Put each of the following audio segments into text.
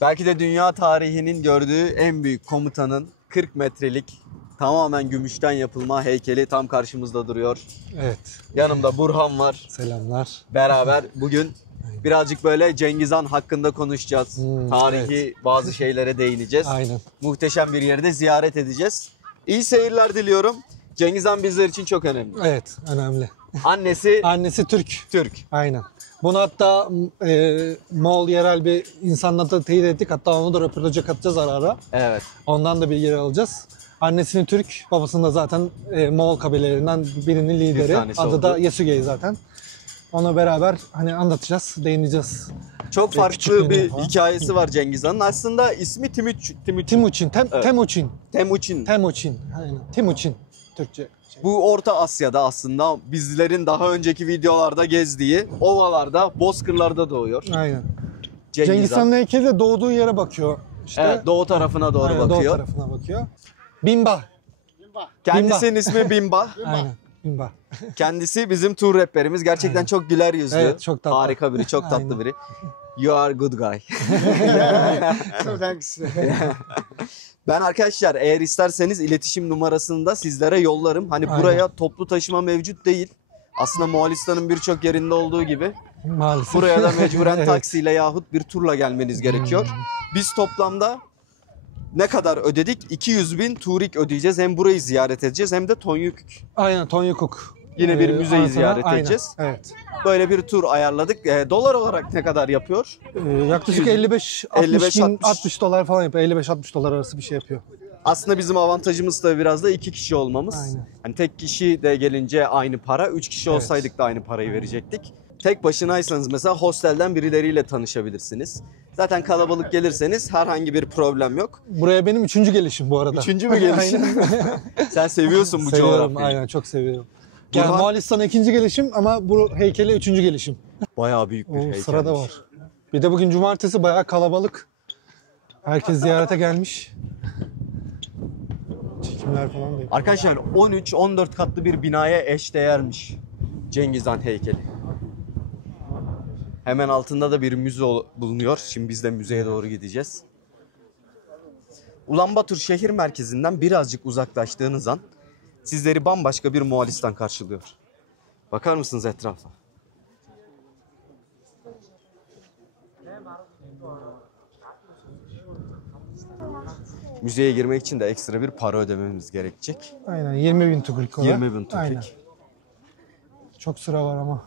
Belki de dünya tarihinin gördüğü en büyük komutanın 40 metrelik tamamen gümüşten yapılma heykeli tam karşımızda duruyor. Evet. Yanımda Burhan var. Selamlar. Beraber bugün birazcık böyle Cengiz Han hakkında konuşacağız. Tarihi bazı şeylere değineceğiz. Aynen. Muhteşem bir yerde ziyaret edeceğiz. İyi seyirler diliyorum. Cengiz Han bizler için çok önemli. Evet, önemli. Annesi Türk. Türk. Aynen. Bunu hatta Moğol yerel bir insanla da teyit ettik. Hatta onu da röportaja katacağız ara ara. Evet. Ondan da bilgiler alacağız. Annesinin Türk, babasının da zaten Moğol kabilelerinden birinin lideri. Adı da Yesugei zaten. Onu beraber hani anlatacağız, değineceğiz. Çok farklı bir hikayesi var Cengiz Han'ın. Aslında ismi Timuçin. Temuçin. Aynen. Timuçin Türkçe. Bu Orta Asya'da aslında bizlerin daha önceki videolarda gezdiği ovalarda, bozkırlarda doğuyor. Aynen. Cengiz Han'ın heykeli de doğduğu yere bakıyor. İşte, evet, doğu tarafına doğru bakıyor. Doğu tarafına bakıyor. Bimba. Kendisinin ismi Bimba. Aynen. Bimba. Kendisi bizim tur rehberimiz. Gerçekten çok güler yüzlü. Evet, çok tatlı. Harika biri, çok tatlı biri. You are good guy. Ben arkadaşlar eğer isterseniz iletişim numarasını da sizlere yollarım. Hani buraya toplu taşıma mevcut değil. Aslında Moğolistan'ın birçok yerinde olduğu gibi. Maalesef. Buraya da mecburen taksiyle yahut bir turla gelmeniz gerekiyor. Biz toplamda ne kadar ödedik? 200.000 turik ödeyeceğiz. Hem burayı ziyaret edeceğiz hem de Tonyukuk. Aynen, Tonyukuk. Yine bir müzeyi ziyaret edeceğiz. Evet. Böyle bir tur ayarladık. Dolar olarak ne kadar yapıyor? Yaklaşık 55-60 dolar falan yapıyor. 55-60 dolar arası bir şey yapıyor. Aslında bizim avantajımız da biraz da 2 kişi olmamız. Aynen. Hani tek kişi de gelince aynı para, 3 kişi olsaydık da aynı parayı verecektik. Tek başınaysanız mesela hostelden birileriyle tanışabilirsiniz. Zaten kalabalık gelirseniz herhangi bir problem yok. Buraya benim 3. gelişim bu arada. 3. mü gelişin? Sen seviyorsun bu coğrafyayı. Aynen, çok seviyorum. Yani Moğolistan'a 2. gelişim ama bu heykele 3. gelişim. Bayağı büyük bir heykel. Sırada var. Bir de bugün cumartesi, bayağı kalabalık. Herkes ziyarete gelmiş. Çekimler falan da yapıyor. Arkadaşlar 13-14 katlı bir binaya eşdeğermiş Cengiz Han heykeli. Hemen altında da bir müze bulunuyor. Şimdi biz de müzeye doğru gideceğiz. Ulanbator şehir merkezinden birazcık uzaklaştığınız an sizleri bambaşka bir Moğolistan karşılıyor. Bakar mısınız etrafa? Müzeye girmek için de ekstra bir para ödememiz gerekecek. Aynen, 20.000 turik. 20.000 turik. Çok sıra var ama.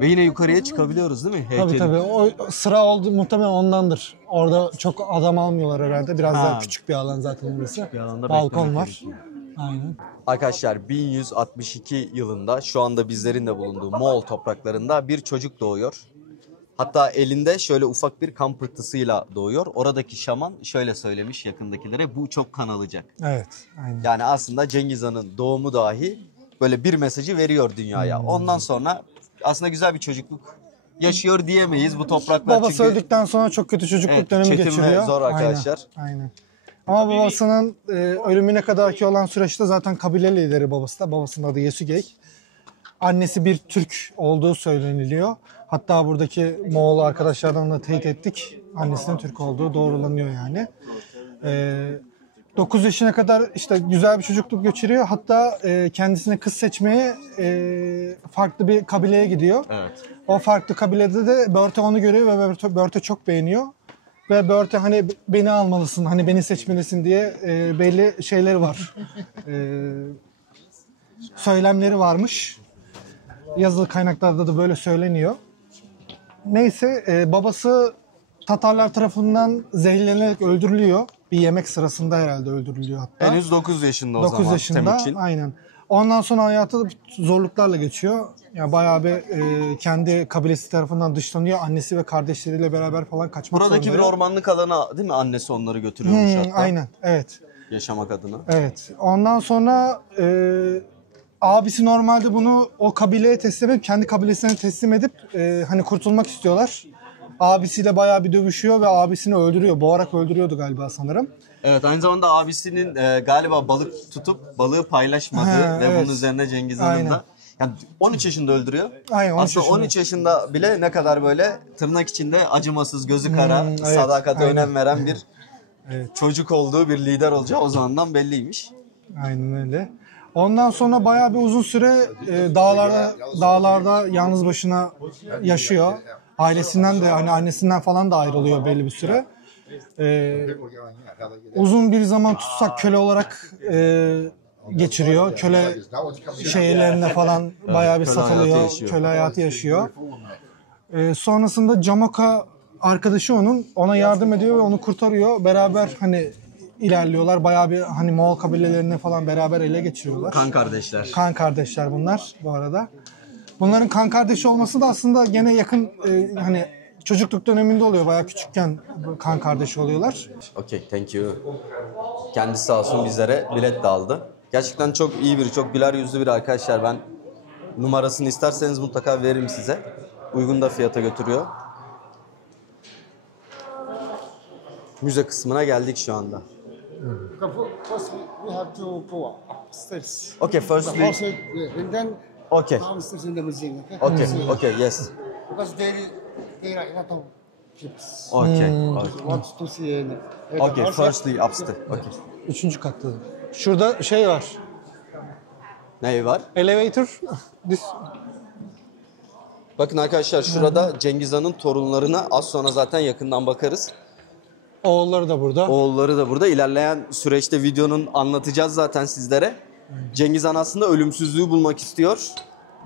Ve yine yukarıya çıkabiliyoruz değil mi? Heykelin. Tabii. O sıra oldu, muhtemelen ondandır. Orada çok adam almıyorlar herhalde. Biraz daha küçük bir alan zaten burası. Balkon var. Aynen. Arkadaşlar 1162 yılında şu anda bizlerin de bulunduğu Moğol topraklarında bir çocuk doğuyor. Hatta elinde şöyle ufak bir kan pırtısıyla doğuyor. Oradaki şaman şöyle söylemiş yakındakilere, bu çok kan alacak. Evet. Aynen. Yani aslında Cengiz Han'ın doğumu dahi böyle bir mesajı veriyor dünyaya. Ondan sonra aslında güzel bir çocukluk yaşıyor diyemeyiz bu topraklar. Babası öldükten sonra çok kötü çocukluk dönemi geçiriyor. Zor arkadaşlar. Aynen. Ama babasının ölümüne kadarki olan süreçte zaten kabile lideri babası da. Babasının adı Yesugei. Annesi bir Türk olduğu söyleniliyor. Hatta buradaki Moğol arkadaşlardan da teyit ettik. Annesinin Türk olduğu doğrulanıyor yani. 9 yaşına kadar işte güzel bir çocukluk geçiriyor. Hatta kendisine kız seçmeye farklı bir kabileye gidiyor. Evet. O farklı kabilede de Börte onu görüyor ve Börte çok beğeniyor. Ve Börte hani beni almalısın, hani beni seçmelisin diye belli şeyleri var. Söylemleri varmış. Yazılı kaynaklarda da böyle söyleniyor. Neyse babası Tatarlar tarafından zehirlenerek öldürülüyor. Bir yemek sırasında herhalde öldürülüyor hatta. Henüz 9 yaşında o zaman. 9 yaşında Temuçin. Aynen. Ondan sonra hayatı zorluklarla geçiyor. Yani bayağı bir kendi kabilesi tarafından dışlanıyor. Annesi ve kardeşleriyle beraber falan kaçmak zorunda. Buradaki bir ormanlık alana değil mi? Annesi onları götürüyormuş hatta. Aynen, evet. Yaşamak adına. Evet. Ondan sonra abisi normalde bunu o kabileye teslim edip, kendi kabilesine teslim edip hani kurtulmak istiyorlar. Abisiyle bayağı bir dövüşüyor ve abisini öldürüyor. Boğarak öldürüyordu galiba sanırım. Evet, aynı zamanda abisinin galiba balık tutup balığı paylaşmadığı ve bunun üzerine Cengiz Han'ın da Yani 13 yaşında öldürüyor. Aynen, 13 Aslında yaşında. 13 yaşında bile ne kadar böyle tırnak içinde acımasız, gözü kara, evet, sadakate aynen. önem veren bir Evet. çocuk olduğu, bir lider olacağı o zamandan belliymiş. Aynen öyle. Ondan sonra bayağı bir uzun süre dağlarda yalnız başına yaşıyor. Ailesinden de hani annesinden falan da ayrılıyor belli bir süre. Uzun bir zaman tutsak köle olarak geçiriyor. Köle şehirlerinde falan bayağı bir köle hayatı satılıyor. yaşıyor. Köle hayatı yaşıyor. Sonrasında Jamaica arkadaşı ona yardım ediyor ve onu kurtarıyor. Beraber hani ilerliyorlar. Bayağı bir hani Moğol kabilelerini falan beraber ele geçiriyorlar. Kan kardeşler. Kan kardeşler bunlar bu arada. Bunların kan kardeşi olması da aslında gene yakın hani çocukluk döneminde oluyor. Bayağı küçükken kan kardeşi oluyorlar. Okay, thank you. Kendisi sağ olsun bizlere bilet de aldı. Gerçekten çok iyi biri, çok güler yüzlü biri arkadaşlar. Ben numarasını isterseniz mutlaka veririm size. Uygun da fiyata götürüyor. Müze kısmına geldik şu anda. First, we have to go upstairs. Okay, firstly... Also, and then Okay, downstairs in the museum. okay, okay, yes. Because there are a lot of ships. Okay, okay. Want to see and Okay, also- firstly upstairs. Okay. 3. katta. Şurada şey var. Ne var? Elevator. Bakın arkadaşlar şurada Cengiz Han'ın torunlarına az sonra zaten yakından bakarız. Oğulları da burada. Oğulları da burada. İlerleyen süreçte videonun anlatacağız zaten sizlere. Cengiz Han aslında ölümsüzlüğü bulmak istiyor.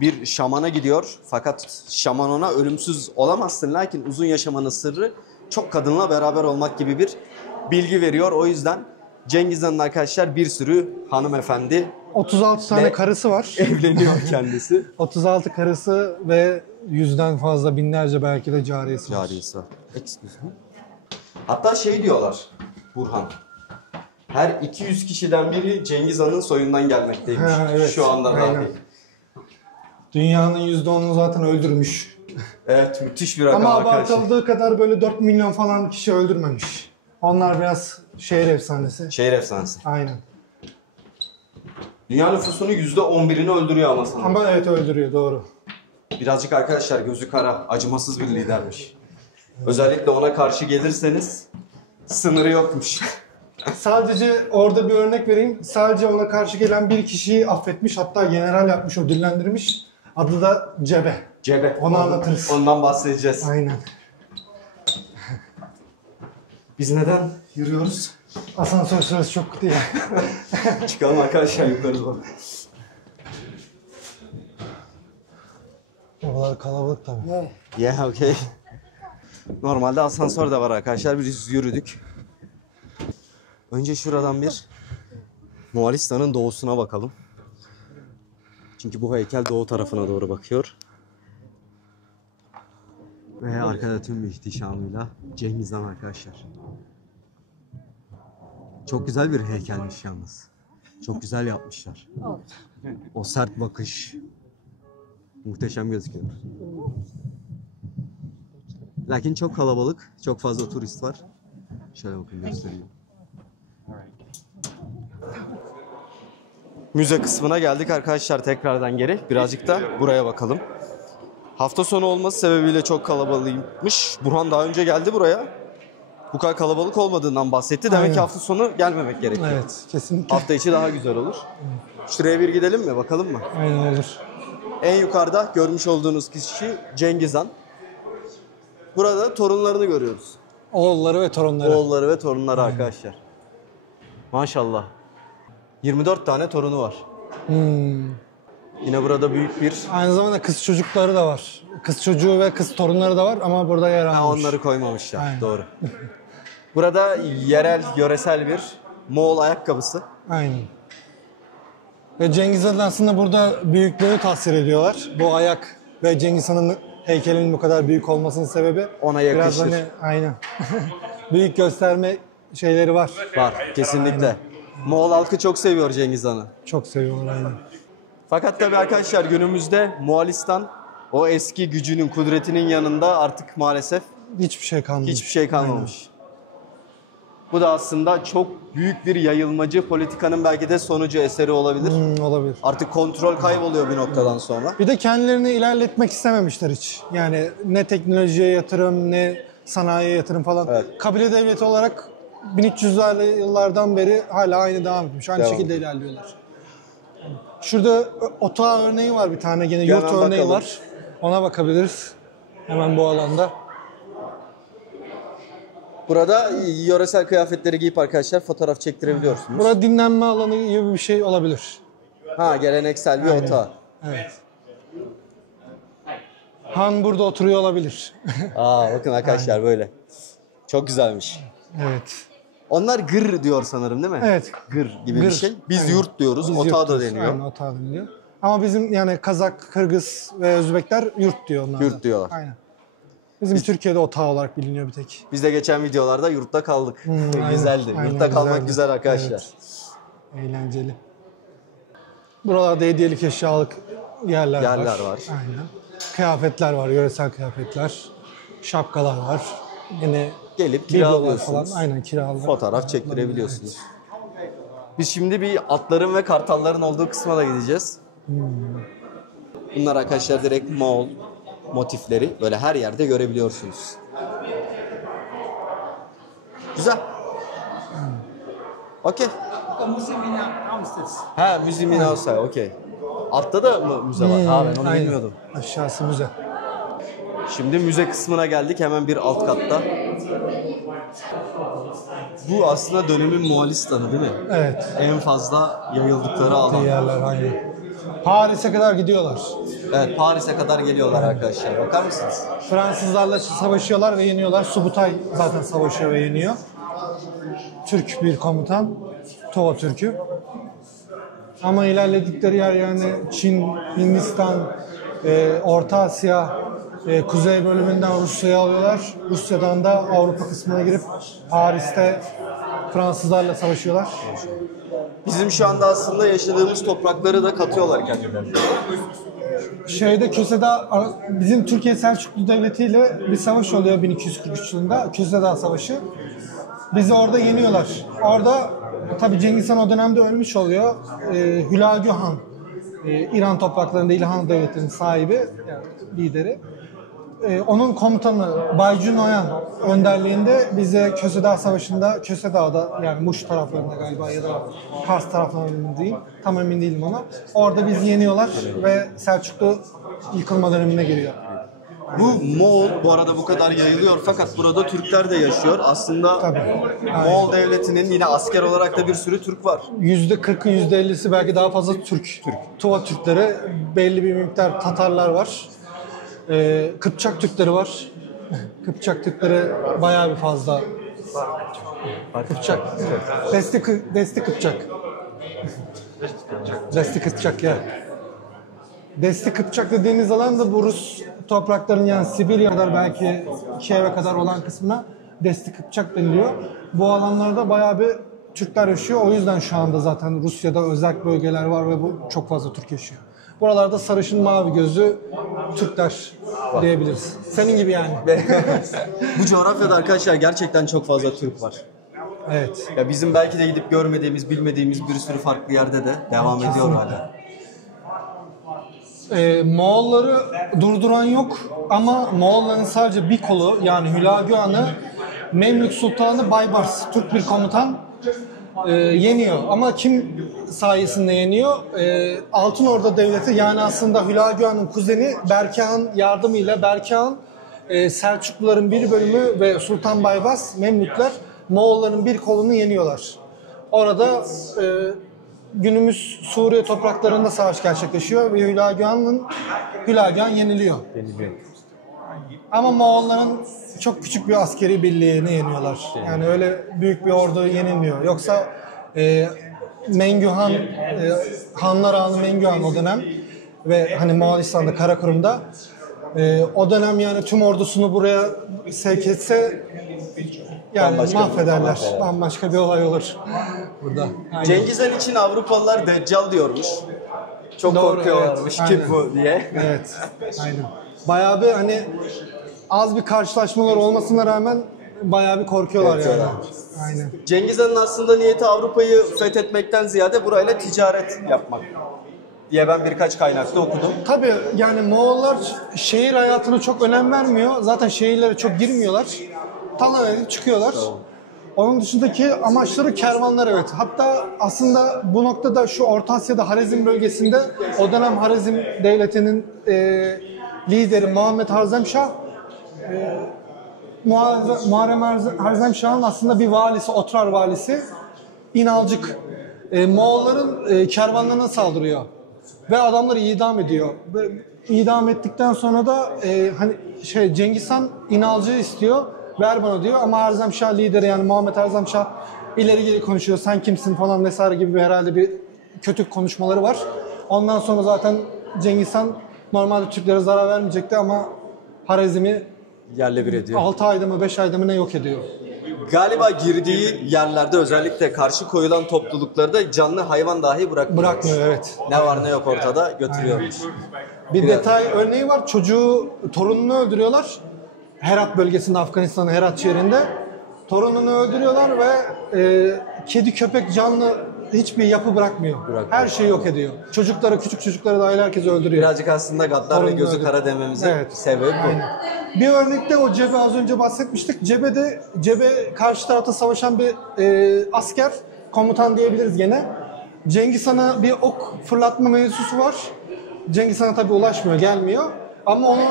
Bir şamana gidiyor. Fakat şaman ona ölümsüz olamazsın. Lakin uzun yaşamanın sırrı çok kadınla beraber olmak gibi bir bilgi veriyor. O yüzden Cengiz Han'ın arkadaşlar bir sürü hanımefendi 36 tane karısı var. evleniyor kendisi. 36 karısı ve 100'den fazla binlerce belki de cariyesi var. Cariyesi var. Excuse me. Hatta şey diyorlar Burhan. Her 200 kişiden biri Cengiz Han'ın soyundan gelmekteymiş. Ha, evet. Şu anda Aynen. dahi. Dünyanın %10'unu zaten öldürmüş. Evet, müthiş bir rakam Ama arkadaşlar. abartıldığı kadar böyle 4 milyon falan kişi öldürmemiş. Onlar biraz şehir efsanesi. Şehir efsanesi. Aynen. Dünya nüfusunun %11'ini öldürüyor ama sanırım. Ama evet öldürüyor, doğru. Birazcık arkadaşlar gözü kara, acımasız bir lidermiş. Özellikle ona karşı gelirseniz sınırı yokmuş. Sadece orada bir örnek vereyim. Sadece ona karşı gelen bir kişiyi affetmiş. Hatta general yapmış, ödüllendirmiş. Adı da Cebe. Cebe. Onu anlatırız. Ondan bahsedeceğiz. Aynen. Biz neden yürüyoruz? Asansör sırası çok değil. Çıkalım arkadaşlar yukarı doğru. Oralar kalabalık tabii. Yeah. Yeah, okay. Normalde asansör de var arkadaşlar. Biz yürüdük. Önce şuradan bir Moğolistan'ın doğusuna bakalım. Çünkü bu heykel doğu tarafına doğru bakıyor. Ve arkada tüm ihtişamıyla Cengiz Han arkadaşlar. Çok güzel bir heykelmiş yalnız. Çok güzel yapmışlar. O sert bakış. Muhteşem gözüküyor. Lakin çok kalabalık, çok fazla turist var. Şöyle bakın göstereyim. Müze kısmına geldik arkadaşlar tekrardan geri. Birazcık da buraya bakalım. Hafta sonu olması sebebiyle çok kalabalıymış. Burhan daha önce geldi buraya. Bu kadar kalabalık olmadığından bahsetti. Demek Aynen. ki hafta sonu gelmemek gerekiyor. Evet, kesinlikle. Hafta içi daha güzel olur. Şuraya bir gidelim mi? Bakalım mı? Aynen olur. En yukarıda görmüş olduğunuz kişi Cengiz Han. Burada torunlarını görüyoruz. Oğulları ve torunları. Oğulları ve torunları arkadaşlar. Maşallah. 24 tane torunu var. Yine burada büyük bir... Aynı zamanda kız çocukları da var. Kız çocuğu ve kız torunları da var ama burada yer Ha, almamış. onları koymamışlar. Aynen. Doğru. Burada yöresel bir Moğol ayakkabısı. Aynen. Ve Cengiz Han'ın aslında burada büyüklüğünü tasvir ediyorlar. Bu ayak ve Cengiz Han'ın heykelinin bu kadar büyük olmasının sebebi Ona biraz yakışır. hani aynen. Büyük gösterme şeyleri var. Var kesinlikle. Moğol halkı çok seviyor Cengiz Han'ı. Çok seviyorlar aynen. Fakat tabii arkadaşlar günümüzde Moğolistan o eski gücünün, kudretinin yanında artık maalesef Hiçbir şey kalmamış. hiçbir şey kalmamış. Bu da aslında çok büyük bir yayılmacı politikanın belki de sonucu, eseri olabilir. Olabilir. Artık kontrol kayboluyor bir noktadan sonra. Bir de kendilerini ilerletmek istememişler hiç. Yani ne teknolojiye yatırım ne sanayiye yatırım falan. Evet. Kabile devleti olarak 1300'lü yıllardan beri hala aynı devam etmiş. Aynı Devam. şekilde ilerliyorlar. Şurada otağı örneği var bir tane, gene Gel yurt hemen örneği bakalım. var. Ona bakabiliriz. Hemen bu alanda. Burada yöresel kıyafetleri giyip arkadaşlar fotoğraf çektirebiliyorsunuz. Burada dinlenme alanı gibi bir şey olabilir. Ha, geleneksel bir otağı. Evet. Han burada oturuyor olabilir. Bakın arkadaşlar böyle. Çok güzelmiş. Evet. Onlar gır diyor sanırım değil mi? Evet. Gır gibi Gır. bir şey. Biz Aynen. yurt diyoruz. Biz Otağı yurt da diyoruz. deniyor. Aynen, otağı deniliyor. Ama bizim yani Kazak, Kırgız ve Özbekler yurt diyor onlar. Yurt diyorlar. Aynen. Bizim Türkiye'de otağı olarak biliniyor bir tek. Biz de geçen videolarda yurtta kaldık. Aynen, Güzeldi. aynen, Yurtta kalmak güzeldi. güzel arkadaşlar. Evet. Eğlenceli. Buralarda hediyelik eşyalık yerler Yerler var. Aynen. Kıyafetler var, yöresel kıyafetler. Şapkalar var. Yine Gelip biblolar kiralıyorsunuz. falan. Aynen, kiralar. Fotoğraf çektirebiliyorsunuz. Biz şimdi bir atların ve kartalların olduğu kısma da gideceğiz. Bunlar arkadaşlar direkt Moğol motifleri. Böyle her yerde görebiliyorsunuz. Güzel. Okey. Ha, Müze Minausa, okey. Altta da mı müze var? Ha, ben onu Aynen. bilmiyordum. Aşağısı müze. Şimdi müze kısmına geldik, hemen bir alt katta. Bu aslında dönemin Moğolistan'ı değil mi? Evet. En fazla yayıldıkları alan. Yerler aynen. Paris'e kadar gidiyorlar. Evet, Paris'e kadar geliyorlar arkadaşlar. Bakar mısınız? Fransızlarla savaşıyorlar ve yeniyorlar. Subutay zaten savaşıyor ve yeniyor. Türk bir komutan. Tova Türk'ü. Ama ilerledikleri yer yani Çin, Hindistan, Orta Asya, kuzey bölümünden Rusya'ya alıyorlar. Rusya'dan da Avrupa kısmına girip Paris'te Fransızlarla savaşıyorlar. Bizim şu anda aslında yaşadığımız toprakları da katıyorlar kendilerine. Köse'de bizim Türkiye Selçuklu Devleti ile bir savaş oluyor 1243 yılında. Köse'de Savaşı. Bizi orada yeniyorlar. Orada tabii Cengiz Han o dönemde ölmüş oluyor. Hülagü Han, İran topraklarında İlhan Devleti'nin sahibi, yani lideri. Onun komutanı Baycu Noyan önderliğinde bize Köse Savaşı'nda, Köse Dağı'da yani Muş taraflarında galiba ya da Kars taraflarında değil, tam emin değilim ama orada bizi yeniyorlar ve Selçuklu yıkılma dönemine giriyor. Bu Moğol bu arada bu kadar yayılıyor fakat burada Türkler de yaşıyor. Aslında Tabii. Moğol devletinin yine asker olarak da bir sürü Türk var. %40'ı %50'si belki daha fazla Türk. Tuva Türkleri, belli bir miktar Tatarlar var. Kıpçak Türkleri var. Kıpçak Türkleri bayağı bir fazla. Kıpçak. Desti Kıpçak. Desti Kıpçak ya. Desti Kıpçak dediğimiz alan da bu Rus topraklarının yani Sibirya kadar belki Kiev'e kadar olan kısmına Desti Kıpçak deniliyor. Bu alanlarda bayağı bir Türkler yaşıyor. O yüzden şu anda zaten Rusya'da özel bölgeler var ve bu çok fazla Türk yaşıyor. Buralarda sarışın mavi gözlü Türkler diyebiliriz. Senin gibi yani. Bu coğrafyada arkadaşlar gerçekten çok fazla Türk var. Evet. Ya bizim belki de gidip görmediğimiz, bilmediğimiz bir sürü farklı yerde de devam ediyor hala. Moğolları durduran yok ama Moğolların sadece bir kolu yani Hülagü Han'ı Memlük Sultanı Baybars, Türk bir komutan yeniyor. Ama kim sayesinde yeniyor? Altın Orda Devleti yani aslında Hülagü Han'ın kuzeni Berke Han yardımıyla Berke Han Selçukluların bir bölümü ve Sultan Baybars Memlükler Moğolların bir kolunu yeniyorlar. Orada günümüz Suriye topraklarında savaş gerçekleşiyor ve Hülagü Han yeniliyor. Ama Moğolların çok küçük bir askeri birliğini yeniyorlar. Yani öyle büyük bir ordu yenilmiyor. Yoksa Mengü Han, Hanlar Ağalı Mengü Han o dönem ve hani Moğolistan'da Karakurum'da o dönem yani tüm ordusunu buraya sevk etse yani Bambaşka mahvederler. bir olay. Bambaşka bir olay olur burada. Aynen. Cengiz Han için Avrupalılar Deccal diyormuş. Çok Doğru, korkuyorlarmış. evet, Kim aynen. bu diye. Evet, aynen. Bayağı bir hani az bir karşılaşmalar olmasına rağmen bayağı bir korkuyorlar yani. Korkuyorlar. Aynen. Cengiz Han'ın aslında niyeti Avrupa'yı fethetmekten ziyade burayla ticaret yapmak diye ben birkaç kaynakta okudum. Tabii yani Moğollar şehir hayatına çok önem vermiyor. Zaten şehirlere çok girmiyorlar. Talan edip çıkıyorlar. Onun dışındaki amaçları kervanlar, evet. Hatta aslında bu noktada şu Orta Asya'da Harezm bölgesinde o dönem Harezm devletinin lideri Muhammed Harzemşah, Muharrem Harzemşah'ın aslında bir valisi, Otrar valisi İnalcık. Moğolların kervanlarına saldırıyor ve adamları idam ediyor. Ve idam ettikten sonra da hani Cengiz Han İnalcık'ı istiyor. Ver bana diyor ama Harzemşah lideri yani Muhammed Harzemşah ileri geri konuşuyor. Sen kimsin falan vesaire gibi herhalde bir kötü konuşmaları var. Ondan sonra zaten Cengiz Han normalde Türklere zarar vermeyecekti ama Harezm'i Yerle bir ediyor. 6 ayda mı 5 ayda mı ne yok ediyor. Galiba girdiği yerlerde özellikle karşı koyulan topluluklarda canlı hayvan dahi bırakmıyor. Bırakmıyor, evet. Ne var ne yok ortada götürüyormuş. Bir detay örneği var. Torununu öldürüyorlar. Herat bölgesinde, Afganistan'ın Herat şehrinde. Torununu öldürüyorlar ve kedi, köpek, canlı hiçbir yapı bırakmıyor. Her şeyi yok ediyor. Çocukları, küçük çocukları dahil herkesi öldürüyor. Birazcık aslında gaddar ve Torununu gözü öldürüyor. kara dememizin Evet. sebebi bu. Aynen. Bir örnekte o Cebe, az önce bahsetmiştik. Cebe karşı tarafta savaşan bir asker, komutan diyebiliriz gene. Cengiz Han'a bir ok fırlatma mevzusu var. Cengiz Han'a tabii ulaşmıyor, gelmiyor. Ama onu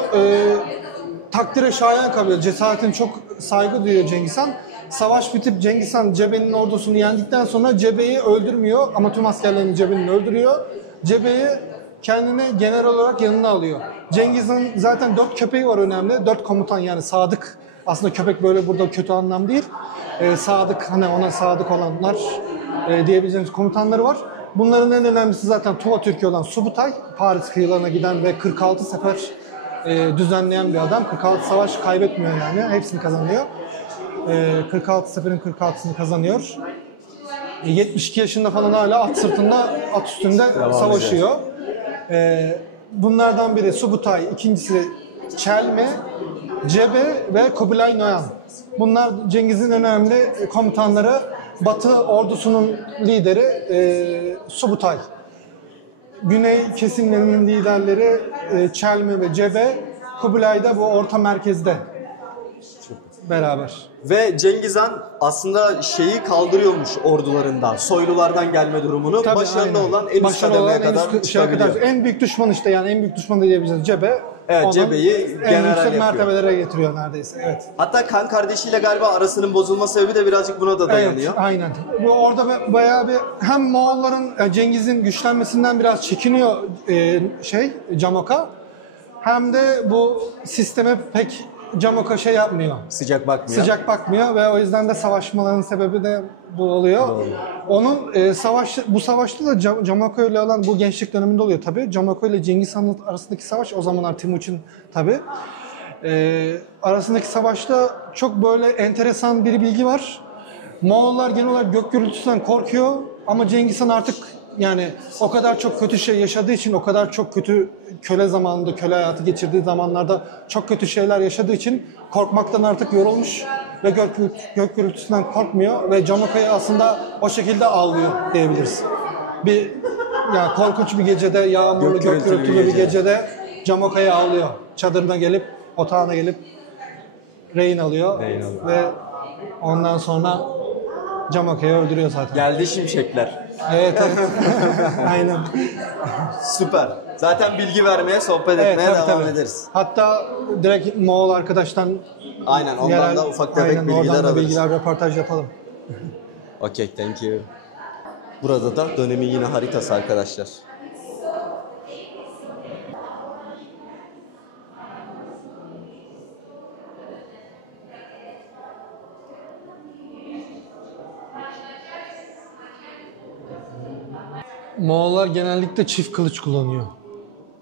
takdire şayan kalıyor. Cesaretine çok saygı duyuyor Cengiz Han. Savaş bitip Cengiz Han Cebe'nin ordusunu yendikten sonra Cebe'yi öldürmüyor ama tüm askerlerini Cebe'nin öldürüyor. Cebe'yi kendine general olarak yanına alıyor. Cengiz Han zaten 4 köpeği var önemli. 4 komutan yani sadık. Aslında köpek böyle burada kötü anlam değil. Sadık, hani ona sadık olanlar diyebileceğimiz komutanları var. Bunların en önemlisi zaten Tuva Türk'ü olan Subutay. Paris kıyılarına giden ve 46 sefer düzenleyen bir adam. 46 savaş kaybetmiyor yani. Hepsini kazanıyor. 46 seferin 46'sını kazanıyor. 72 yaşında falan hala at sırtında, at üstünde savaşıyor. Bunlardan biri Subutay, ikincisi Çelme, Cebe ve Kubilay Noyan. Bunlar Cengiz'in önemli komutanları. Batı ordusunun lideri Subutay. Güney kesimlerinin liderleri Çelme ve Cebe. Kubilay da bu orta merkezde beraber. Ve Cengiz Han aslında şeyi kaldırıyormuş ordularından, soylulardan gelme durumunu. Tabii, başarılı aynen. olan en üst Başarılı kademeye olan en kadar üst çıkabiliyor. en büyük düşman işte, yani en büyük düşman diyebiliriz Cebe. Evet, Onun Cebe'yi en general yüksek yapıyor. mertebelere getiriyor neredeyse. Evet. Hatta kan kardeşiyle galiba arasının bozulma sebebi de birazcık buna da dayanıyor. Evet, aynen. Bu orada bayağı bir hem Moğolların Cengiz'in güçlenmesinden biraz çekiniyor Camoka, hem de bu sisteme pek Camoka yapmıyor. Sıcak bakmıyor. Sıcak bakmıyor ve o yüzden de savaşmaların sebebi de bu oluyor. Doğru. Onun bu savaşta da Camoka ile olan, bu gençlik döneminde oluyor tabii. Camoka ile Cengiz Han arasındaki savaş, o zamanlar Timuçin tabii. Arasındaki savaşta çok böyle enteresan bir bilgi var. Moğollar genel olarak gök gürültüsünden korkuyor ama Cengiz Han artık yani o kadar çok kötü şey yaşadığı için, o kadar çok kötü köle zamanında, köle hayatı geçirdiği zamanlarda çok kötü şeyler yaşadığı için korkmaktan artık yorulmuş ve gök gürültüsünden korkmuyor ve Camoka'yı aslında o şekilde avlıyor diyebiliriz. Yani korkunç bir gecede, yağmurlu, gök gürültülü bir gecede Camoka'yı avlıyor. Çadırına gelip, otağına gelip rehin alıyor ve ondan sonra Camoka'yı öldürüyor zaten. Geldi şimşekler. Evet. Aynen. Süper. Zaten bilgi vermeye, sohbet etmeye devam ederiz. Hatta direkt Moğol arkadaştan Aynen, ondan da ufak tefek bilgiler oradan da alırız. bilgiler, röportaj yapalım. Okay, thank you. Burada da dönemin yine haritası arkadaşlar. Moğollar genellikle çift kılıç kullanıyor.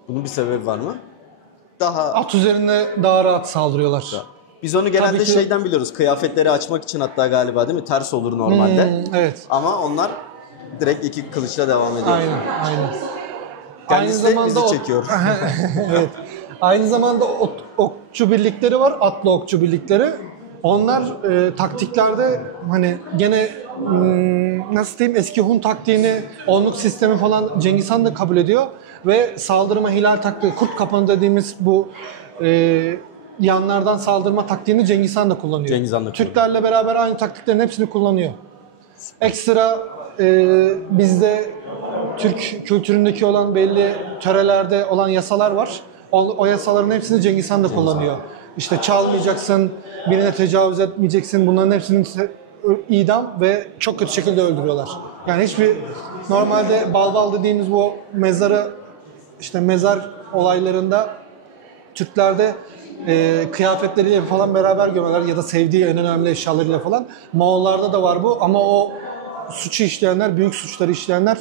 Bunun bir sebebi var mı? Daha... At üzerinde daha rahat saldırıyorlar. Biz onu genelde Tabii ki- şeyden biliyoruz. Kıyafetleri açmak için hatta galiba, değil mi? Ters olur normalde. Evet. Ama onlar direkt iki kılıçla devam ediyor. Aynen. Kendisi de bizi çekiyor. Evet. Aynı zamanda okçu birlikleri var, atlı okçu birlikleri. Onlar taktiklerde hani gene nasıl diyeyim eski Hun taktiğini, onluk sistemi falan Cengiz Han da kabul ediyor ve saldırma hilal taktiği, kurt kapanı dediğimiz bu yanlardan saldırma taktiğini Cengiz Han da kullanıyor. Cengiz Han da kullanıyor. Türklerle beraber aynı taktiklerin hepsini kullanıyor. Ekstra bizde Türk kültüründeki olan belli törelerde olan yasalar var. O yasaların hepsini Cengiz Han da kullanıyor. İşte çalmayacaksın, birine tecavüz etmeyeceksin. Bunların hepsinin idam ve çok kötü şekilde öldürüyorlar. Yani hiçbir normalde balbal dediğimiz bu mezarı işte mezar olaylarında Türklerde kıyafetleriyle falan beraber gömerler ya da sevdiği en önemli eşyalarıyla falan. Moğollarda da var bu ama o suçu işleyenler, büyük suçları işleyenler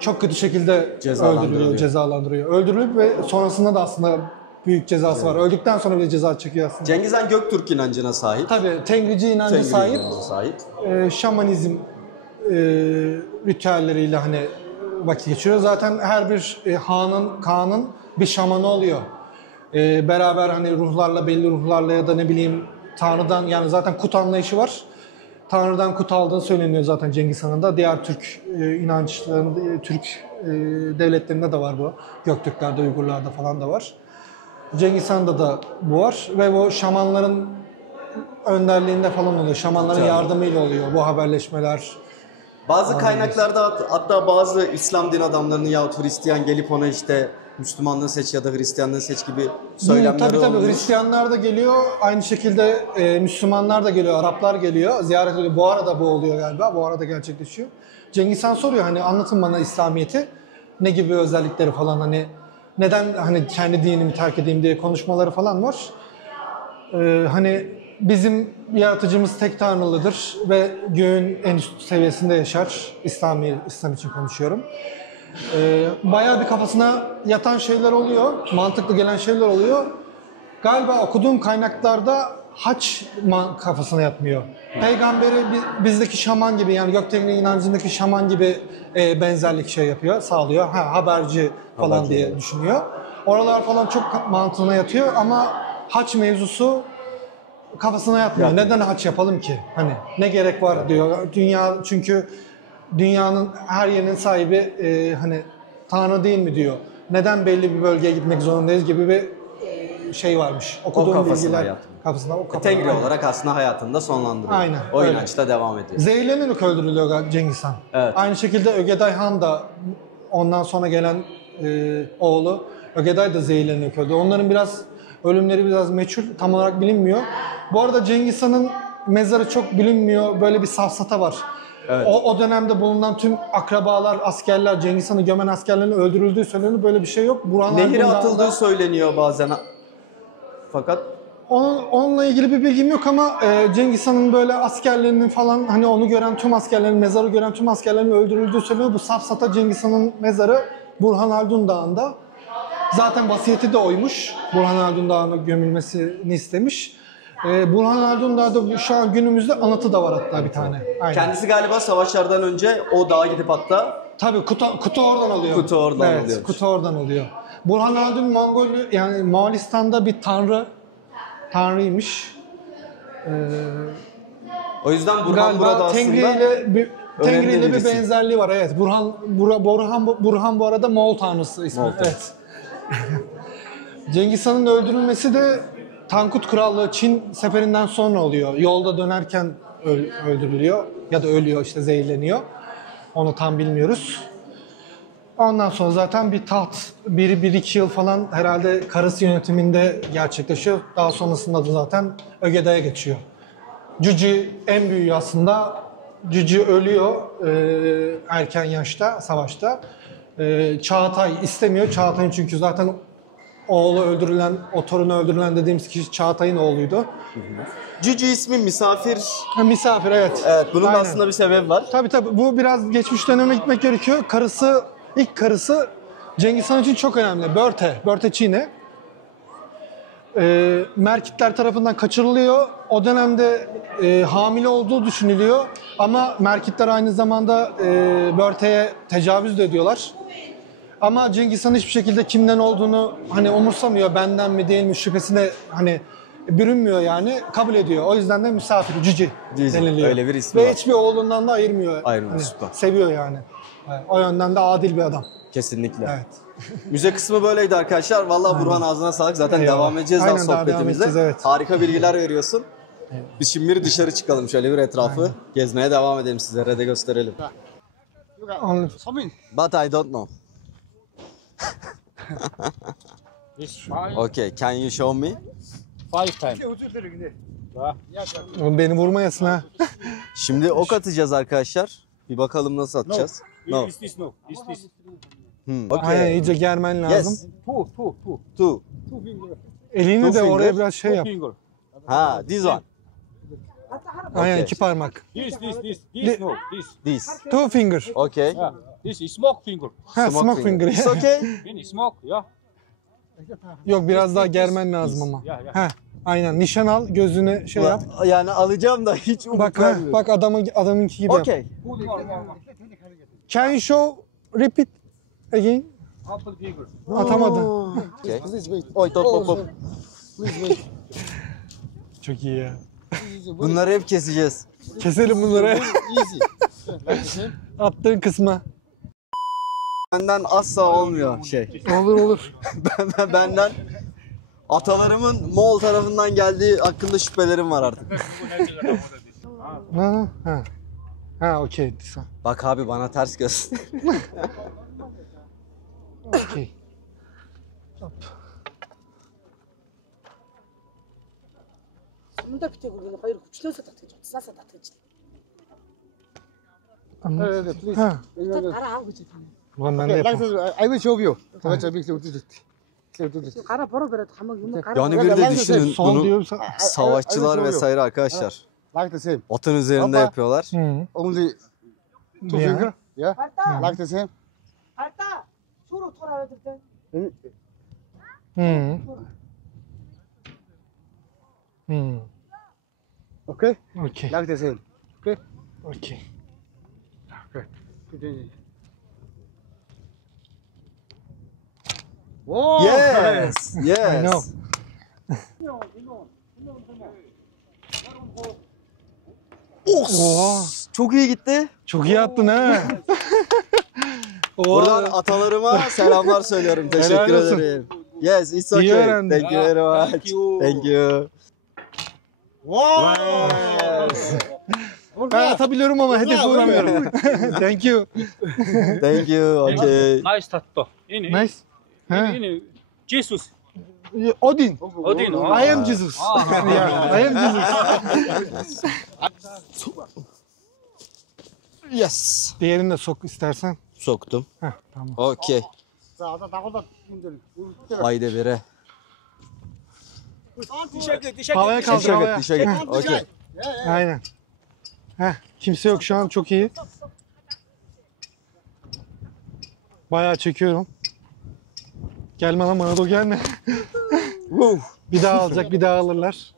çok kötü şekilde öldürülüyor, cezalandırıyor. Öldürülüp ve sonrasında da aslında büyük cezası var. Öldükten sonra bile ceza çekiyor aslında. Cengiz Han Göktürk inancına sahip. Tabii Tengrici inancı Tengri sahip. inancına sahip. Şamanizm ritüelleriyle hani vakit geçiriyor. Zaten her bir kağanın bir şamanı oluyor. Beraber hani ruhlarla, belli ruhlarla ya da ne bileyim Tanrı'dan, yani zaten kut anlayışı var. Tanrı'dan kut aldığı söyleniyor zaten Cengiz Han'ın da. Diğer Türk inançlarında, Türk devletlerinde de var bu. Göktürklerde, Uygurlarda falan da var. Cengiz Han'da da bu var ve bu şamanların önderliğinde falan oluyor. Şamanların yardımıyla oluyor bu haberleşmeler. Bazı kaynaklarda hatta bazı İslam din adamlarının yahut Hristiyan gelip ona işte Müslümanlığı seç ya da Hristiyanlığı seç gibi söylemleri Tabii olmuş. Hristiyanlar da geliyor. Aynı şekilde Müslümanlar da geliyor, Araplar geliyor. Ziyaret ediyor. Bu arada bu oluyor galiba. Bu arada gerçekleşiyor. Cengiz Han soruyor hani anlatın bana İslamiyet'i. Ne gibi özellikleri falan hani neden hani kendi dinimi terk edeyim diye konuşmaları falan var. Hani bizim yaratıcımız tek tanrılıdır ve göğün en üst seviyesinde yaşar. İslam için konuşuyorum. Bayağı bir kafasına yatan şeyler oluyor. Mantıklı gelen şeyler oluyor. Galiba okuduğum kaynaklarda haç kafasına yatmıyor. Peygamberi bizdeki şaman gibi, yani Göktengri inancındaki şaman gibi benzerlik şey yapıyor, sağlıyor. Haberci falan Haberci, diye evet. düşünüyor. Oralar falan çok mantığına yatıyor ama haç mevzusu kafasına yatmıyor. Neden haç yapalım ki? Hani ne gerek var diyor. Çünkü dünyanın her yerinin sahibi hani Tanrı değil mi diyor. Neden belli bir bölgeye gitmek zorundayız gibi bir şey varmış. Okuduğum kafasına bilgiler yatmıyor. kafasına o kafasına. Tengri olarak aslında hayatında sonlandırıyor. Aynen, O öyle. inançta devam ediyor. Zehirlenerek öldürülüyor Cengiz Han. Evet. Aynı şekilde Ögeday Han da ondan sonra gelen oğlu Ögeday da zehirlenerek öldü. Onların ölümleri biraz meçhul, tam olarak bilinmiyor. Bu arada Cengiz Han'ın mezarı çok bilinmiyor. Böyle bir safsata var. Evet. O dönemde bulunan tüm akrabalar, askerler, Cengiz Han'ı gömen askerlerin öldürüldüğü söyleniyor. Böyle bir şey yok. Burhan Nehire Ardın atıldığı Dağı'nda- söyleniyor bazen. Fakat Onunla ilgili bir bilgim yok ama Cengiz Han'ın böyle askerlerinin falan hani onu gören tüm askerlerin, mezarı gören tüm askerlerin öldürüldüğü söyleniyor. Bu safsata Cengiz Han'ın mezarı Burhan Haldun Dağı'nda. Zaten vasiyeti de oymuş. Burhan Haldun Dağı'na gömülmesini istemiş. Burhan Haldun Dağı'da şu an günümüzde anıtı da var hatta bir tane. Aynen. kendisi galiba savaşlardan önce o dağa gidip hatta Tabii kutu oradan alıyor. Kutu oradan evet, alıyormuş. kutu oradan alıyor. Burhan Haldun yani Moğolistan'da bir tanrıymış. o yüzden Burhan burada Galiba aslında Tengri ile bir birisi. benzerliği var. Evet. Burhan bu arada Moğol tanrısı ismi. Moğol Evet. Cengiz Han'ın öldürülmesi de Tankut Krallığı Çin seferinden sonra oluyor. Yolda dönerken öldürülüyor ya da ölüyor, işte zehirleniyor. Onu tam bilmiyoruz. Ondan sonra zaten bir taht 1-2 yıl falan herhalde karısı yönetiminde gerçekleşiyor. Daha sonrasında da zaten Ögeday'a geçiyor. Cüci en büyüğü aslında. Cüci ölüyor erken yaşta, savaşta. Çağatay istemiyor. Çağatay'ın çünkü zaten oğlu öldürülen, o torunu öldürülen dediğimiz kişi Çağatay'ın oğluydu. Cücü ismi misafir. Misafir, evet. Evet, bunun da Aynen. aslında bir sebebi var. Tabii bu biraz geçmiş döneme gitmek gerekiyor. İlk karısı Cengiz Han için çok önemli. Börte Çiğne. Merkitler tarafından kaçırılıyor. O dönemde hamile olduğu düşünülüyor. Ama Merkitler aynı zamanda Börte'ye tecavüz de ediyorlar. Ama Cengiz Han hiçbir şekilde kimden olduğunu hani umursamıyor. Benden mi değil mi şüphesine hani bürünmüyor yani. Kabul ediyor. O yüzden de misafir, cüce Cüce, deniliyor. öyle bir ismi Ve var. hiçbir oğlundan da ayırmıyor. Ayırmıyor, Hani süper. seviyor yani. Evet, o yönden de adil bir adam. Kesinlikle. Evet. Müze kısmı böyleydi arkadaşlar. Vallahi Burhan ağzına sağlık. Zaten Eyvallah. devam edeceğiz daha Aynen, daha devam sohbetimize. edeceğiz, evet. Harika bilgiler veriyorsun. Biz şimdi bir dışarı çıkalım. Şöyle bir etrafı gezmeye devam edelim, sizlere de gösterelim. You got Anladım. come in. But I don't know. This five Okay, can you show me? times. Oğlum beni vurmayasın ha. Şimdi ok atacağız arkadaşlar. Bir bakalım nasıl atacağız. No. Is this no? Is this Aynen, Okay. iyice germen lazım. Yes. two? Two. Two finger. Elini Two de oraya finger. biraz şey Two yap. finger. Ha, this one. Aynen, Okay. 2 parmak. This no. This. This. 2 finger. Okay. Yeah. This is smoke finger. Ha, smoke finger. It's okay. In smoke, yeah. Yok, biraz daha germen lazım ama. Ya, ya. Ha, aynen, nişan al, gözüne şey yap. Yani alacağım da hiç umut Bak ha, vermiyorum. bak adamınki gibi yap. Okay. Put more. Can you show, repeat again? Apple finger. Atamadı. Okay. Please wait. Oy top top top. Please wait. Çok iyi ya. Bunları hep keseceğiz. Keselim bunları. Easy. Like the same. Attığın kısma. Benden asla olmuyor şey. Olur olur. Benden atalarımın Moğol tarafından geldiği hakkında şüphelerim var artık. Ha ha. Ha, okey. Bak abi bana ters göster. Okey. Sonunda bitiyor. Hayır, güçlüyse de atacak. Nasıl da atacak? Please. Ha. Kara al gücü. Ulan ben de Okay, like yapamam. this. I will show you. Let's make it. Kara bora bera ama yumru kara. Yani bir de düşünün Son bunu diyorsa. savaşçılar vesaire arkadaşlar. Like the same. Atın üzerinde Baba. yapıyorlar. Hı. Only two Yeah. finger. Yeah. Arta, Like the same. arta. Şuru tora ödürde. Hı. Hı. Okay. Okey. Like the same. Okay. Okey. Whoa. Yes. I know. Yes. Oha. Çok iyi gitti. Çok iyi attın ha. Buradan Oha. atalarıma selamlar söylüyorum. Teşekkür Helal olsun. ederim. Yes, it's İyi okay. öğrendin. Thank you very much. Thank you. Thank you. Wow. Ben atabiliyorum ama hedefe vuramıyorum. Thank you. Thank you. Okay. Nice tatto. Nice. Ha. In Jesus. Odin. Odin. I am Jesus. Yeah, I am Jesus. Yes. Diğerini de sok istersen. Soktum. Heh, tamam. Okay. Haydi bire. Havaya kaldır, havaya. Dişe git. Okay. Aynen. Heh, kimse yok şu an, çok iyi. Bayağı çekiyorum. Gelme lan bana da gelme. Woo. Bir daha alacak, bir daha alırlar.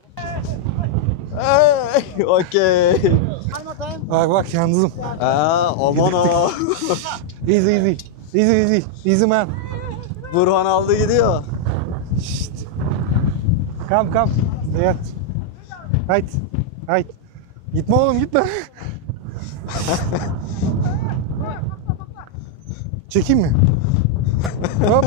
Hey, okay. Bak bak, yalnızım. Aman ha. Easy easy. Easy easy. Easy man. Burhan aldı gidiyor. Come. Evet. Hayt. Hayt. Gitme oğlum, gitme. Çekeyim mi? Hop.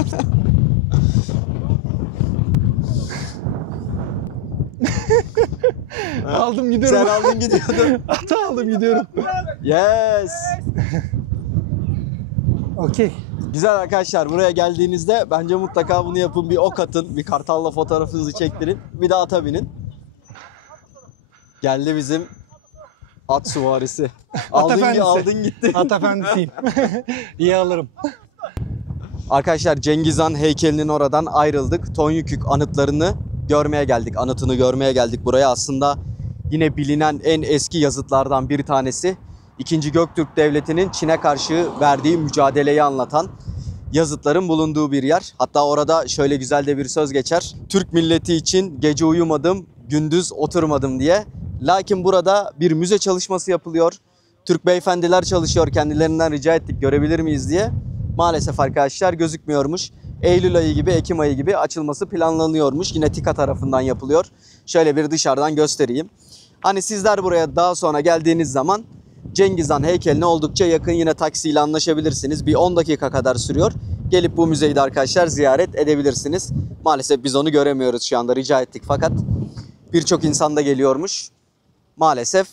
Aldım gidiyorum. Sen aldın gidiyordun. Ata aldım gidiyorum. Yes. Okey. Güzel arkadaşlar, buraya geldiğinizde bence mutlaka bunu yapın. Bir ok atın, bir kartalla fotoğrafınızı çektirin, bir de ata binin. Geldi bizim at süvarisi. efendisi. Aldın gitti. At efendisiyim. İyi alırım. Arkadaşlar Cengiz Han heykelinin oradan ayrıldık. Tonyukük anıtlarını görmeye geldik. Anıtını görmeye geldik buraya. Aslında yine bilinen en eski yazıtlardan bir tanesi. 2. Göktürk Devleti'nin Çin'e karşı verdiği mücadeleyi anlatan yazıtların bulunduğu bir yer. Hatta orada şöyle güzel de bir söz geçer. Türk milleti için gece uyumadım, gündüz oturmadım diye. Lakin burada bir müze çalışması yapılıyor. Türk beyefendiler çalışıyor. Kendilerinden rica ettik, görebilir miyiz diye. Maalesef arkadaşlar gözükmüyormuş. Eylül ayı gibi, Ekim ayı gibi açılması planlanıyormuş. Yine TİKA tarafından yapılıyor. Şöyle bir dışarıdan göstereyim. Hani sizler buraya daha sonra geldiğiniz zaman Cengiz Han heykeline oldukça yakın, yine taksiyle anlaşabilirsiniz. Bir 10 dakika kadar sürüyor. Gelip bu müzeyi de arkadaşlar ziyaret edebilirsiniz. Maalesef biz onu göremiyoruz şu anda, rica ettik fakat birçok insan da geliyormuş. Maalesef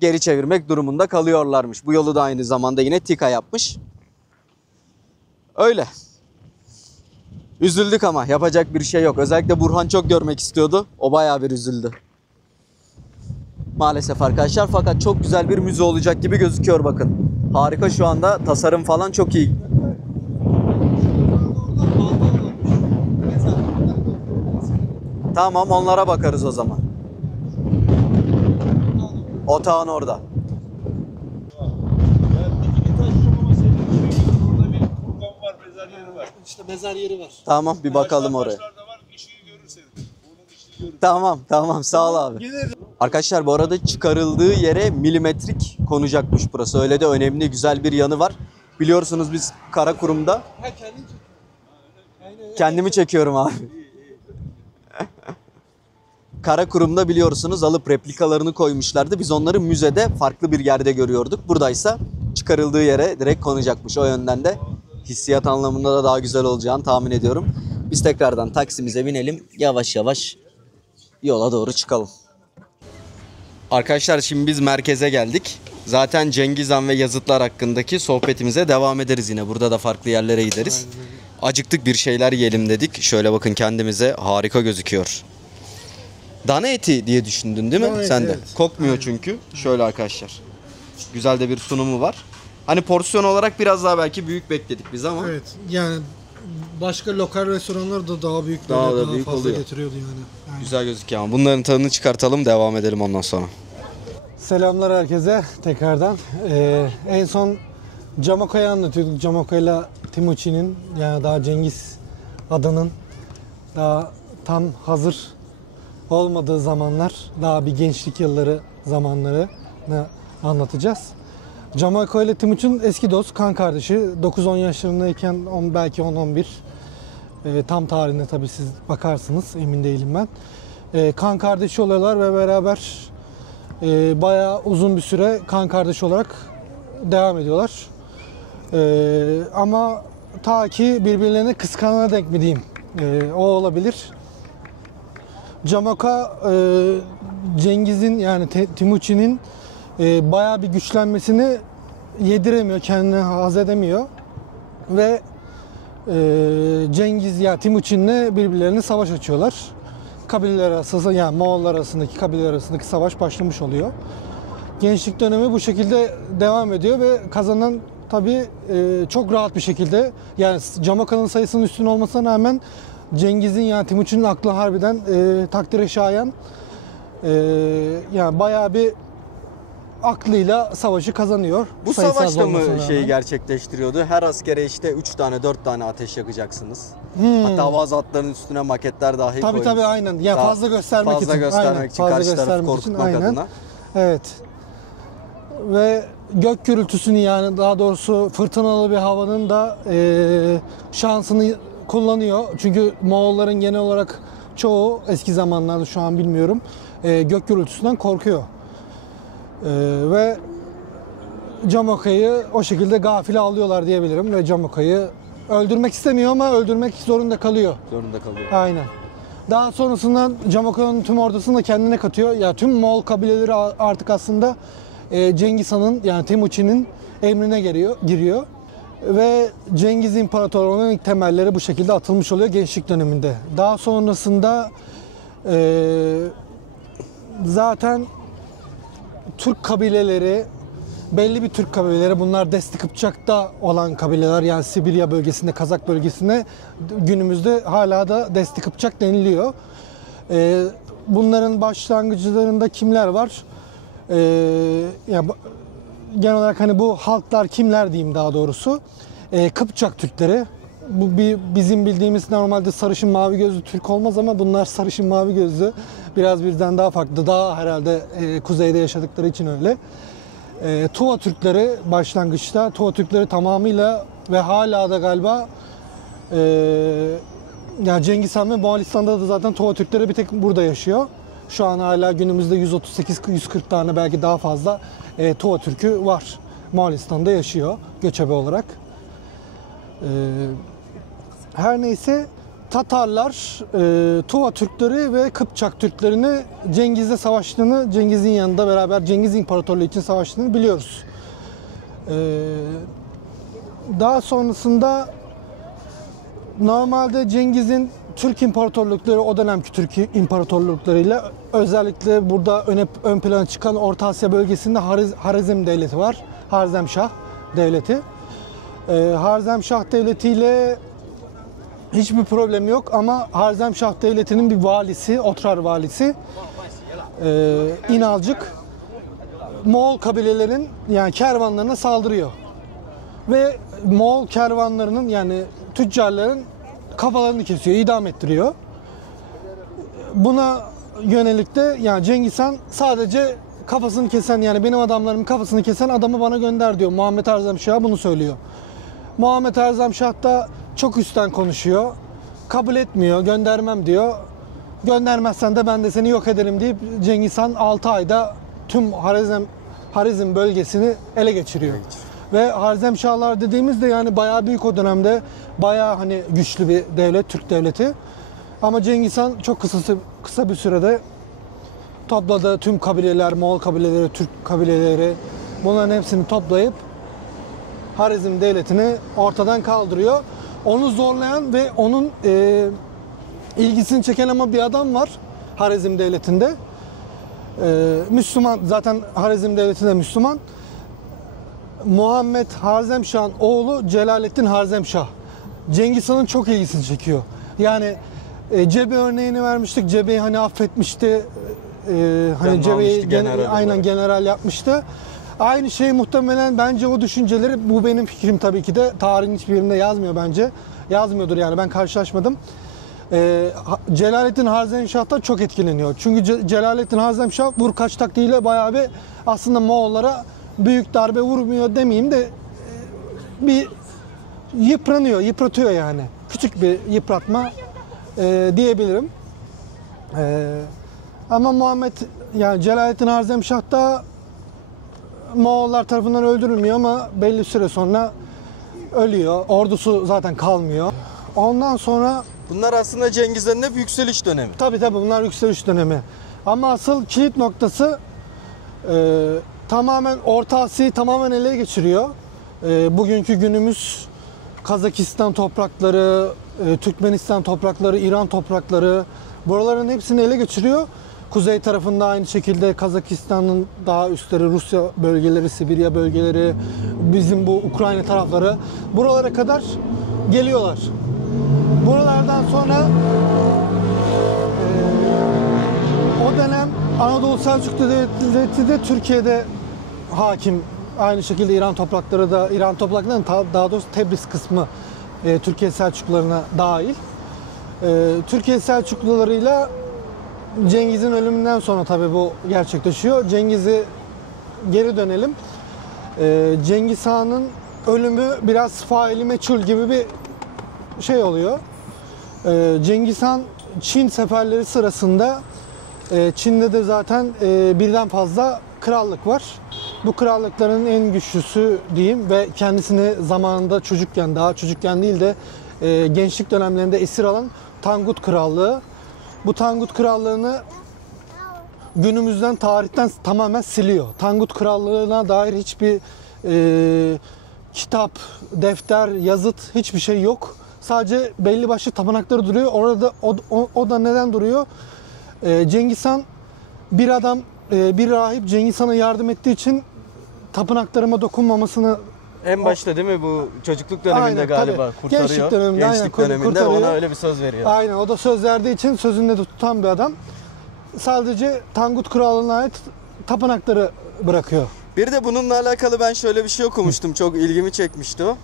geri çevirmek durumunda kalıyorlarmış. Bu yolu da aynı zamanda yine TİKA yapmış. Öyle. Üzüldük ama yapacak bir şey yok. Özellikle Burhan çok görmek istiyordu. O bayağı bir üzüldü. Maalesef arkadaşlar, fakat çok güzel bir müze olacak gibi gözüküyor bakın. Harika, şu anda tasarım falan çok iyi. Tamam, onlara bakarız o zaman. Otağın orada. İşte mezar yeri var. Tamam, bir bakalım oraya. Tamam, sağ ol abi. Arkadaşlar bu arada çıkarıldığı yere milimetrik konacakmış burası. Öyle de önemli, güzel bir yanı var. Biliyorsunuz biz Karakurum'da... Kendimi çekiyorum abi. Karakurum'da biliyorsunuz alıp replikalarını koymuşlardı. Biz onları müzede farklı bir yerde görüyorduk. Buradaysa çıkarıldığı yere direkt konacakmış. O yönden de hissiyat anlamında da daha güzel olacağını tahmin ediyorum. Biz tekrardan taksimize binelim. Yavaş yavaş yola doğru çıkalım. Arkadaşlar şimdi biz merkeze geldik. Zaten Cengiz Han ve yazıtlar hakkındaki sohbetimize devam ederiz yine. Burada da farklı yerlere gideriz. Acıktık, bir şeyler yiyelim dedik. Şöyle bakın kendimize, harika gözüküyor. Dana eti diye düşündün değil mi? Dana eti, Sen de. evet. Kokmuyor çünkü. Şöyle arkadaşlar. Güzel de bir sunumu var. Hani porsiyon olarak biraz daha belki büyük bekledik biz ama. Evet, yani başka lokal restoranlar da daha büyük, Daha böyle da büyük fazla oluyor. getiriyordu yani. Aynen. Güzel gözüküyor ama bunların tadını çıkartalım, devam edelim ondan sonra. Selamlar herkese tekrardan. En son Camaka'yı anlatıyorduk. Camaka'yla Timuçin'in, yani daha Cengiz adının daha tam hazır olmadığı zamanlar, daha bir gençlik yılları zamanlarını anlatacağız. Camaka ile Timuçin eski dost, kan kardeşi. 9-10 yaşlarındayken belki 10-11. Tam tarihine tabii siz bakarsınız, emin değilim ben. Kan kardeşi oluyorlar ve beraber bayağı uzun bir süre kan kardeşi olarak devam ediyorlar. Ama ta ki birbirlerine kıskanana denk mi diyeyim, o olabilir. Camaka Cengiz'in, yani Timuçin'in bayağı bir güçlenmesini yediremiyor, kendine haz edemiyor ve Cengiz ya Timuçin'le birbirlerine savaş açıyorlar. Kabileler arasında, yani Moğollar arasındaki kabileler arasındaki savaş başlamış oluyor. Gençlik dönemi bu şekilde devam ediyor ve kazanan tabii çok rahat bir şekilde, yani Camaka'nın sayısının üstün olmasına rağmen Cengiz'in, yani Timuçin'in aklı harbiden takdire şayan, yani bayağı bir aklıyla savaşı kazanıyor. Bu Sayısı az savaşta mı olmasına şeyi rağmen. gerçekleştiriyordu? Her askere işte 3 tane 4 tane ateş yakacaksınız. Hatta bazı atların üstüne maketler dahi Tabii koymuş. aynen. Ya Daha fazla göstermek fazla için. göstermek Aynen. için, Fazla karşı tarafı göstermek korkutmak için, aynen. adına. Evet. Ve gök gürültüsünü, yani daha doğrusu fırtınalı bir havanın da şansını kullanıyor. Çünkü Moğolların genel olarak çoğu eski zamanlarda, şu an bilmiyorum, gök gürültüsünden korkuyor. Ve Camaka'yı o şekilde gafile alıyorlar diyebilirim ve Camaka'yı öldürmek istemiyor ama öldürmek zorunda kalıyor. Zorunda kalıyor. Aynen. Daha sonrasında Camaka'nın tüm ordusunu da kendine katıyor. Ya tüm Moğol kabileleri artık aslında Cengiz Han'ın, yani Timuçin'in emrine giriyor. Ve Cengiz İmparatorluğu'nun ilk temelleri bu şekilde atılmış oluyor gençlik döneminde. Daha sonrasında zaten Türk kabileleri, belli bir Türk kabileleri, bunlar Desti Kıpçak'ta olan kabileler, yani Sibirya bölgesinde, Kazak bölgesinde günümüzde hala da Desti Kıpçak deniliyor. Bunların başlangıçlarında kimler var? Yani genel olarak hani bu halklar kimler diyeyim daha doğrusu? Kıpçak Türkleri. Bu bizim bildiğimiz normalde sarışın mavi gözlü Türk olmaz ama bunlar sarışın mavi gözlü. Biraz bizden daha farklı. Daha herhalde kuzeyde yaşadıkları için öyle. Tuva Türkleri başlangıçta. Tuva Türkleri tamamıyla ve hala da galiba yani Cengiz Han ve Moğolistan'da da zaten Tuva Türkleri bir tek burada yaşıyor. Şu an hala günümüzde 138-140 tane belki daha fazla Tuva Türk'ü var. Moğolistan'da yaşıyor göçebe olarak. Her neyse Tatarlar Tuva Türkleri ve Kıpçak Türklerini Cengiz'le savaştığını, Cengiz'in yanında beraber Cengiz İmparatorluğu için savaştığını biliyoruz. Daha sonrasında normalde Cengiz'in Türk imparatorlukları, o dönemki Türk imparatorluklarıyla özellikle burada ön plana çıkan Orta Asya bölgesinde Harizm Devleti var. Harzemşah Devleti. Harzemşah Devleti ile hiçbir problem yok ama Harzemşah Devleti'nin bir valisi, Otrar valisi İnalcık Moğol kabilelerin yani kervanlarına saldırıyor. Ve Moğol kervanlarının yani tüccarların kafalarını kesiyor, idam ettiriyor. Buna yönelik de yani Cengiz Han sadece kafasını kesen yani benim adamlarımın kafasını kesen adamı bana gönder diyor. Muhammed Erzemşah'a bunu söylüyor. Muhammed Erzemşah da çok üstten konuşuyor. Kabul etmiyor, göndermem diyor. Göndermezsen de ben de seni yok ederim deyip Cengiz Han 6 ayda tüm Harizm bölgesini ele geçiriyor. Ve Harzemşahlar dediğimizde yani bayağı büyük o dönemde, bayağı hani güçlü bir devlet, Türk devleti. Ama Cengiz Han çok kısa bir sürede topladığı tüm kabileler, Moğol kabileleri, Türk kabileleri bunların hepsini toplayıp Harizm devletini ortadan kaldırıyor. Onu zorlayan ve onun ilgisini çeken ama bir adam var Harizm devletinde. Müslüman, zaten Harizm devleti de Müslüman. Muhammed Harzemşah'ın oğlu Celaleddin Harzemşah. Cengiz Han'ın çok ilgisini çekiyor. Yani Cebe örneğini vermiştik. Cebe'yi hani affetmişti. Hani Cebe'yi aynen general yapmıştı. Aynı şey muhtemelen bence o düşünceleri, bu benim fikrim tabii ki de, tarihin hiçbir yerinde yazmıyor bence. Yazmıyordur yani, ben karşılaşmadım. Celaleddin Harzemşah'tan çok etkileniyor. Çünkü Celaleddin Harzemşah vurkaç taktiğiyle bayağı bir aslında Moğollara büyük darbe vurmuyor demeyeyim de bir yıpratıyor yani. Küçük bir yıpratma diyebilirim. Ama Muhammed yani Celaleddin Harzemşah da Moğollar tarafından öldürülmüyor ama belli süre sonra ölüyor. Ordusu zaten kalmıyor. Ondan sonra Bunlar aslında Cengiz Han'ın hep yükseliş dönemi. tabii bunlar yükseliş dönemi. Ama asıl kilit noktası tamamen Orta Asya'yı tamamen ele geçiriyor. Bugünkü günümüz Kazakistan toprakları, Türkmenistan toprakları, İran toprakları, buraların hepsini ele geçiriyor. Kuzey tarafında aynı şekilde Kazakistan'ın daha üstleri, Rusya bölgeleri, Sibirya bölgeleri, bizim bu Ukrayna tarafları, buralara kadar geliyorlar. Buralardan sonra o dönem Anadolu Selçuklu Devleti de Türkiye'de hakim. Aynı şekilde İran topraklarının daha doğrusu Tebriz kısmı Türkiye Selçuklularına dahil. Türkiye Selçuklularıyla Cengiz'in ölümünden sonra tabii bu gerçekleşiyor. Cengiz'i geri dönelim. Cengiz Han'ın ölümü biraz faili meçhul gibi bir şey oluyor. Cengiz Han Çin seferleri sırasında Çin'de de zaten birden fazla krallık var. Bu krallıkların en güçlüsü diyeyim ve kendisini zamanında daha çocukken değil de gençlik dönemlerinde esir alan Tangut Krallığı. Bu Tangut Krallığı'nı günümüzden, tarihten tamamen siliyor. Tangut Krallığı'na dair hiçbir kitap, defter, yazıt, hiçbir şey yok. Sadece belli başlı tapınakları duruyor. Orada o da neden duruyor? Cengiz Han bir rahip Cengiz Han'a yardım ettiği için tapınaklarıma dokunmamasını En başta değil mi bu çocukluk döneminde Aynen, galiba tabii. kurtarıyor. Gençlik döneminde, Gençlik aynen, döneminde kurtarıyor. ona öyle bir söz veriyor. Aynen, o da söz verdiği için sözünde de tutan bir adam. Sadece Tangut Krallığı'na ait tapınakları bırakıyor. Bir de bununla alakalı ben şöyle bir şey okumuştum. Çok ilgimi çekmişti o.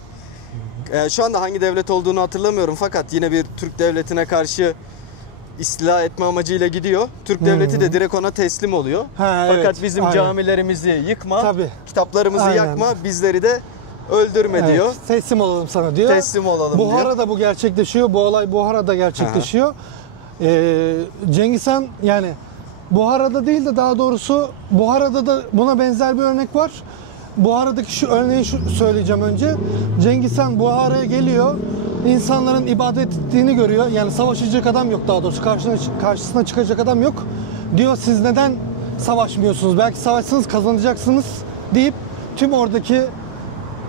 Şu anda hangi devlet olduğunu hatırlamıyorum fakat yine bir Türk devletine karşı istila etme amacıyla gidiyor. Türk devleti de direkt ona teslim oluyor. Ha, fakat evet, bizim aynen. camilerimizi yıkma, Tabii. kitaplarımızı Aynen. yakma, bizleri de öldürme diyor. Evet, teslim olalım sana diyor. Teslim olalım diyor. Buhara'da bu gerçekleşiyor. Bu olay Buhara'da gerçekleşiyor. Cengiz Han yani Buhara'da değil de daha doğrusu Buhara'da da buna benzer bir örnek var. Buhara'daki şu örneği söyleyeceğim önce. Cengiz Han Buhara'ya geliyor. İnsanların ibadet ettiğini görüyor. Yani savaşacak adam yok daha doğrusu. Karşısına çıkacak adam yok. Diyor siz neden savaşmıyorsunuz? Belki savaşsanız kazanacaksınız deyip tüm oradaki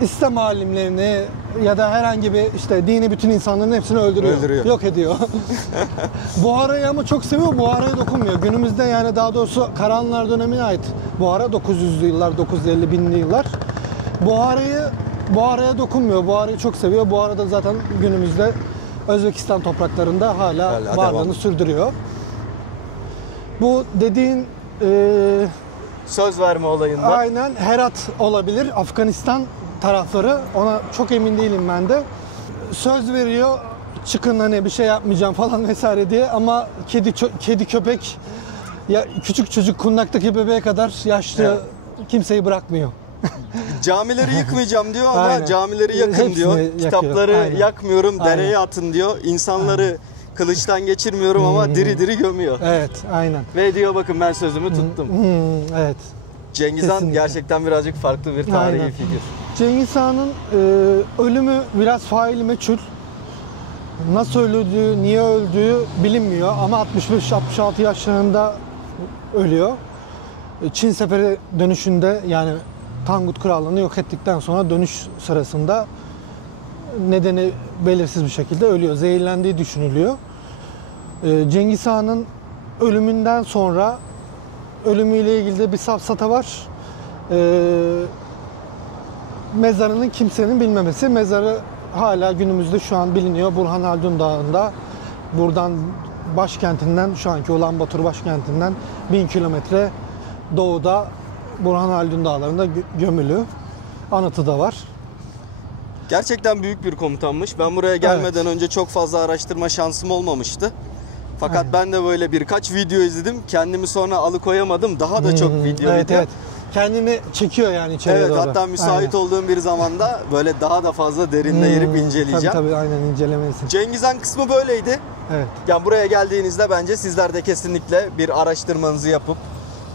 İslam alimlerini ya da herhangi bir işte dini bütün insanların hepsini öldürüyor. Yok ediyor. Buhara'yı ama çok seviyor. Buhara'ya dokunmuyor. Günümüzde yani daha doğrusu Karahanlılar dönemine ait Buhara 900'lü yıllar, 950 binli yıllar. Buhara'ya dokunmuyor. Buhara'yı çok seviyor. Buhara'da zaten günümüzde Özbekistan topraklarında hala varlığını devam sürdürüyor. Bu dediğin Söz verme olayında. aynen Herat olabilir. Afganistan tarafları. Ona çok emin değilim ben de. Söz veriyor. Çıkın hani bir şey yapmayacağım falan vesaire diye ama kedi köpek ya küçük çocuk kundaktaki bebeğe kadar yaşlı kimseyi bırakmıyor. Camileri yıkmayacağım diyor ama Aynen. camileri yakın Hepsini diyor. yakıyor. Kitapları Aynen. yakmıyorum, Aynen. dereye atın diyor. İnsanları kılıçtan geçirmiyorum ama diri diri gömüyor. Evet, aynen. Ve diyor bakın ben sözümü tuttum. Evet. Cengiz Han Kesinlikle. gerçekten birazcık farklı bir tarihi Aynen. figür. Cengiz Han'ın ölümü biraz faili meçhul. Nasıl öldüğü, niye öldüğü bilinmiyor ama 65-66 yaşlarında ölüyor. Çin Seferi dönüşünde yani Tangut Krallığı'nı yok ettikten sonra dönüş sırasında nedeni belirsiz bir şekilde ölüyor. Zehirlendiği düşünülüyor. Cengiz Han'ın ölümünden sonra ölümüyle ilgili de bir safsata var. Mezarının kimsenin bilmemesi. Mezarı hala günümüzde şu an biliniyor. Burhan Haldun Dağı'nda. Buradan başkentinden, şu anki Ulanbator başkentinden 1000 kilometre doğuda Burhan Haldun Dağları'nda gömülü. Anıtı da var. Gerçekten büyük bir komutanmış. Ben buraya gelmeden önce çok fazla araştırma şansım olmamıştı. Fakat Aynen. ben de böyle birkaç video izledim. Kendimi sonra alıkoyamadım. Daha da çok video. Evet. Kendini çekiyor yani içeriye Evet, doğru. hatta müsait Aynen. olduğum bir zamanda böyle daha da fazla derinle girip inceleyeceğim. Tabii aynen incelemelisin. Cengiz Han kısmı böyleydi. Evet. Yani buraya geldiğinizde bence sizler de kesinlikle bir araştırmanızı yapıp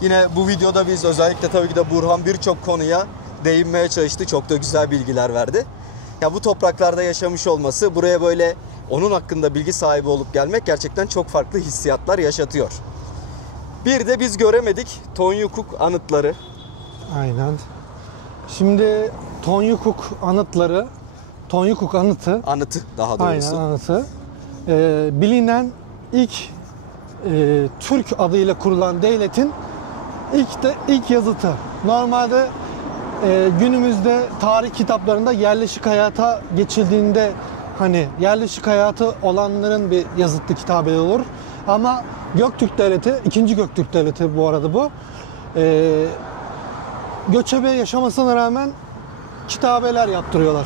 yine bu videoda biz özellikle tabii ki de Burhan birçok konuya değinmeye çalıştı. Çok da güzel bilgiler verdi. Ya bu topraklarda yaşamış olması, buraya böyle onun hakkında bilgi sahibi olup gelmek gerçekten çok farklı hissiyatlar yaşatıyor. Bir de biz göremedik Tonyukuk anıtları. Aynen. Şimdi Tonyukuk anıtları, Tonyukuk anıtı, Anıtı daha doğrusu. aynen anıtı, bilinen ilk Türk adıyla kurulan devletin ilk yazıtı. Normalde günümüzde tarih kitaplarında yerleşik hayata geçildiğinde hani yerleşik hayatı olanların bir yazıtlı kitabı olur. Ama Göktürk Devleti, 2. Göktürk Devleti bu arada bu. Göçebe yaşamasına rağmen kitabeler yaptırıyorlar.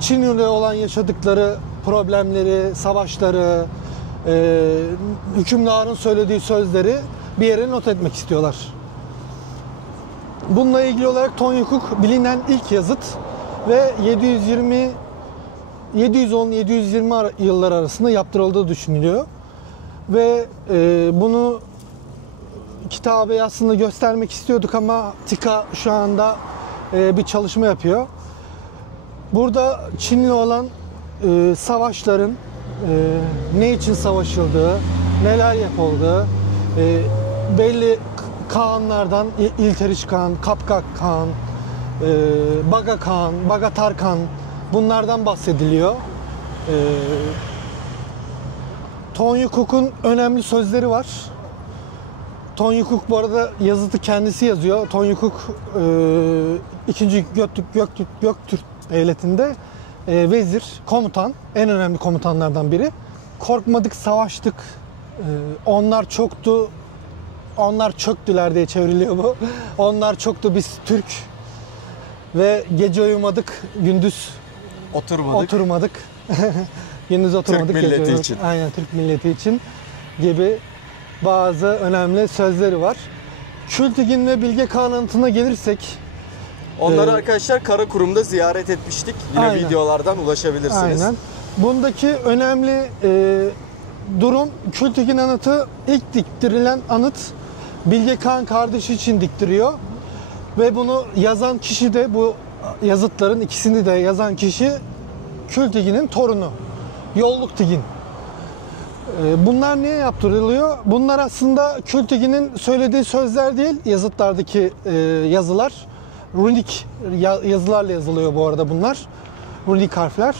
Çin'de olan yaşadıkları problemleri, savaşları, hükümdarın söylediği sözleri bir yere not etmek istiyorlar. Bununla ilgili olarak Tonyukuk bilinen ilk yazıt ve 710-720 yıllar arasında yaptırıldığı düşünülüyor. Ve bunu kitabeyi aslında göstermek istiyorduk ama TİKA şu anda bir çalışma yapıyor. Burada Çin'le olan savaşların ne için savaşıldığı, neler yapıldığı, belli Kağanlardan İlteriş Kağan, Kapkak Kağan, Baga Kağan, Bagatar Kağan bunlardan bahsediliyor. Tonyukuk'un önemli sözleri var. Tonyukuk bu arada yazıtı kendisi yazıyor. Tonyukuk 2. Göktürk Devleti'nde vezir, komutan, en önemli komutanlardan biri. Korkmadık, savaştık. Onlar çoktu, onlar çöktüler diye çevriliyor bu. Onlar çoktu, biz Türk. Ve gece uyumadık, gündüz oturmadık. Gündüz oturmadık. Türk milleti gece için. Aynen, Türk milleti için gibi bazı önemli sözleri var. Kültigin ve Bilge Kağan anıtına gelirsek, Onları arkadaşlar Karakurum'da ziyaret etmiştik. Yine Aynen. videolardan ulaşabilirsiniz. aynen. Bundaki önemli durum Kültigin anıtı ilk diktirilen anıt Bilge Kağan kardeşi için diktiriyor. Ve bunu yazan kişi de, bu yazıtların ikisini de yazan kişi Kültigin'in torunu. Yolluk Tigin. Bunlar niye yaptırılıyor? Bunlar aslında Kültigin'in söylediği sözler değil, yazıtlardaki yazılar. Runik yazılarla yazılıyor bu arada bunlar. Runik harfler.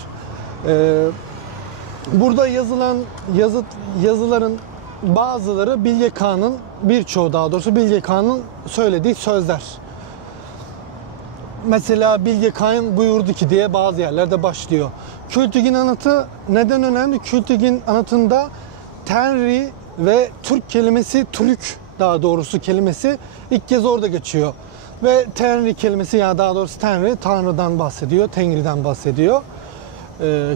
Burada yazılan yazıların bazıları Bilge Kağan'ın, birçoğu daha doğrusu Bilge Kağan'ın söylediği sözler. Mesela Bilge Kağan buyurdu ki diye bazı yerlerde başlıyor. Kültigin anıtı neden önemli? Kültigin anıtında Tenri ve Türk kelimesi, Türk daha doğrusu kelimesi ilk kez orada geçiyor. Ve Tenri kelimesi, ya daha doğrusu Tenri, Tanrı'dan bahsediyor, Tengri'den bahsediyor.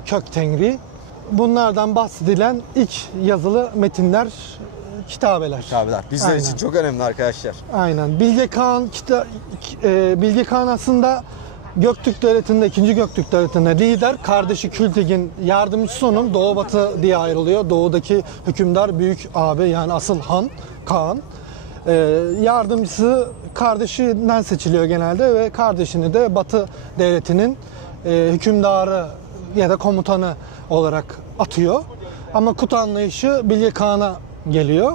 Kök Tengri. Bunlardan bahsedilen ilk yazılı metinler, kitabeler. Kitabeler. Bizler Aynen. için çok önemli arkadaşlar. Aynen. Bilge Kağan aslında Göktürk Devleti'nde, 2. Göktürk Devleti'nde lider. Kardeşi Kültigin yardımcısı onun. Doğu Batı diye ayrılıyor. Doğudaki hükümdar büyük abi, yani asıl han, Kağan. Yardımcısı kardeşinden seçiliyor genelde ve kardeşini de Batı Devleti'nin hükümdarı ya da komutanı olarak atıyor. Ama Kut anlayışı Bilge Kağan'a geliyor.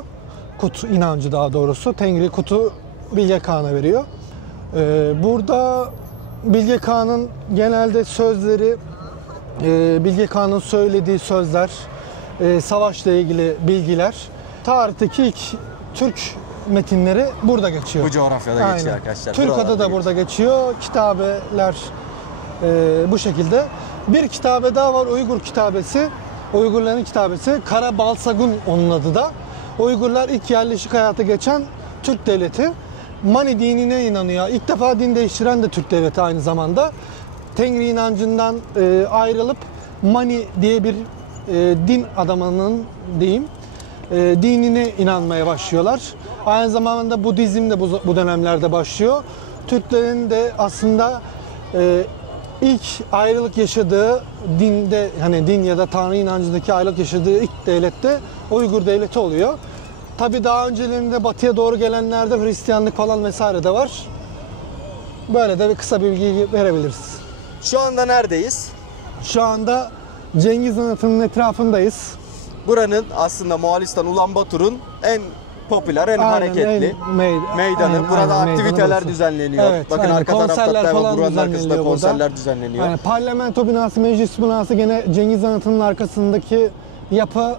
Kut inancı daha doğrusu. Tengri Kut'u Bilge Kağan'a veriyor. Burada Bilge Kağan'ın genelde sözleri, Bilge Kağan'ın söylediği sözler, savaşla ilgili bilgiler, tarihteki ilk Türk metinleri burada geçiyor. Bu coğrafyada geçiyor Aynen. arkadaşlar. Türk Buralarda adı da burada geçiyor. Kitabeler bu şekilde. Bir kitabe daha var, Uygur kitabesi. Uygurların kitabesi. Kara Balsagun onun adı da. Uygurlar ilk yerleşik hayata geçen Türk devleti. Mani dinine inanıyor. İlk defa din değiştiren de Türk devleti aynı zamanda. Tengri inancından ayrılıp Mani diye bir din adamının diyeyim dinine inanmaya başlıyorlar. Aynı zamanda Budizm de bu dönemlerde başlıyor. Türklerin de aslında ilk ayrılık yaşadığı dinde, hani din ya da Tanrı inancındaki ayrılık yaşadığı ilk devlette Uygur devleti oluyor. Tabi daha öncelerinde batıya doğru gelenlerde Hristiyanlık falan vesaire de var. Böyle de bir kısa bilgi verebiliriz. Şu anda neredeyiz? Şu anda Cengiz Anıtı'nın etrafındayız. Buranın aslında Moğolistan Ulanbator'un en popüler, en hareketli meydanı. Aynen, Burada aynen, aktiviteler meydanı düzenleniyor. Evet, Bakın aynen. arka tarafta Konserler da falan buranın arkasında düzenleniyor konserler burada. düzenleniyor. Yani parlamento binası, meclis binası gene Cengiz Anıtı'nın arkasındaki yapı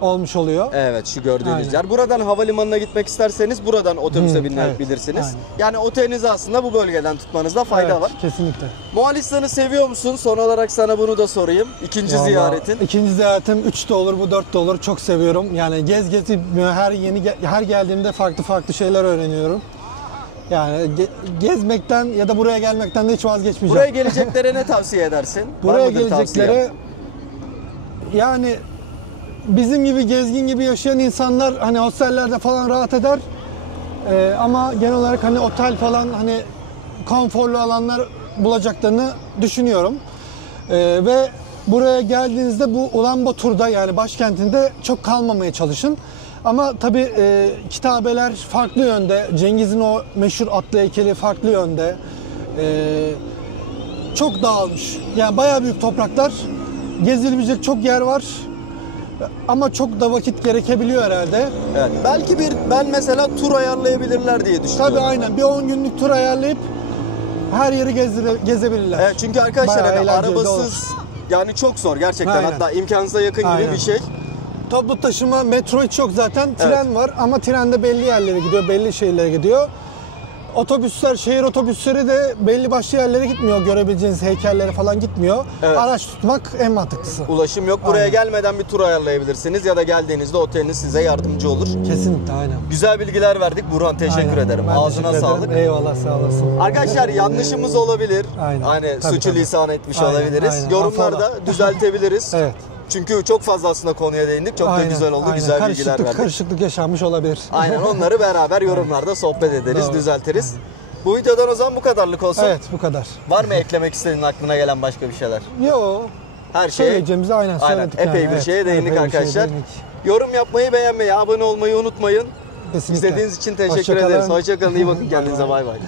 olmuş oluyor. Evet, şu gördüğünüz Aynen. yer. Buradan havalimanına gitmek isterseniz buradan otobüse binebilirsiniz. aynen. Yani otelinizi aslında bu bölgeden tutmanızda fayda Evet, var. kesinlikle. Moğolistan'ı seviyor musun? Son olarak sana bunu da sorayım. İkinci Vallahi ziyaretin. İkinci ziyaretim 3 de olur, bu 4 de olur. Çok seviyorum. Yani gez bitmiyor. Her geldiğimde farklı şeyler öğreniyorum. Yani gezmekten ya da buraya gelmekten de hiç vazgeçmeyeceğim. Buraya geleceklere ne tavsiye edersin? Var Buraya mıdır tavsiyen? geleceklere yani bizim gibi gezgin gibi yaşayan insanlar hani hostellerde falan rahat eder. Ama genel olarak hani otel falan, hani konforlu alanlar bulacaklarını düşünüyorum. Ve buraya geldiğinizde bu Ulanbator'da, yani başkentinde çok kalmamaya çalışın. Ama tabii kitabeler farklı yönde. Cengiz'in o meşhur atlı heykeli farklı yönde. Çok dağılmış. Yani bayağı büyük topraklar. Gezilebilecek çok yer var. Ama çok da vakit gerekebiliyor herhalde. Evet. Belki ben mesela tur ayarlayabilirler diye düşünüyorum. Tabii aynen. Bir 10 günlük tur ayarlayıp her yeri gezebilirler. Evet, çünkü arkadaşlar Bayağı hani eğlenceli de arabasız yani çok zor gerçekten. Aynen. Hatta imkansıza yakın gibi Aynen. bir şey. Toplu taşıma, metro hiç yok zaten. Tren var ama trende belli yerlere gidiyor, belli şehirlere gidiyor. Otobüsler, şehir otobüsleri de belli başlı yerlere gitmiyor. Görebileceğiniz heykellere falan gitmiyor. Evet. Araç tutmak en mantıklısı. Ulaşım yok. Buraya Aynen. gelmeden bir tur ayarlayabilirsiniz ya da geldiğinizde oteliniz size yardımcı olur. Kesinlikle aynen. Güzel bilgiler verdik. Burhan teşekkür Aynen. ederim. Ben Ağzına teşekkür ederim. sağlık. Eyvallah, sağ olasın. Arkadaşlar yanlışımız olabilir. Aynen. Hani Tabii, suçu tabii. lisan etmiş Aynen, olabiliriz. aynen. Yorumlarda Affola. düzeltebiliriz. Evet. Çünkü çok fazla aslında konuya değindik. Çok da güzel oldu. Güzel bilgiler verdik. Karışıklık yaşanmış olabilir. Aynen, onları beraber yorumlarda sohbet ederiz, Doğru. düzeltiriz. Bu videodan o zaman bu kadarlık olsun. Evet, bu kadar. Var mı eklemek istediğin, aklına gelen başka bir şeyler? Yo. Her şeye Söyleyeceğimizi aynen söyledik. epey yani. bir şeye değindik epey bir şeye arkadaşlar. değindik. Yorum yapmayı, beğenmeyi, abone olmayı unutmayın. Kesinlikle. İzlediğiniz için teşekkür Hoşça kalın. ederiz. Hoşçakalın. İyi bakın kendinize. Bay bay.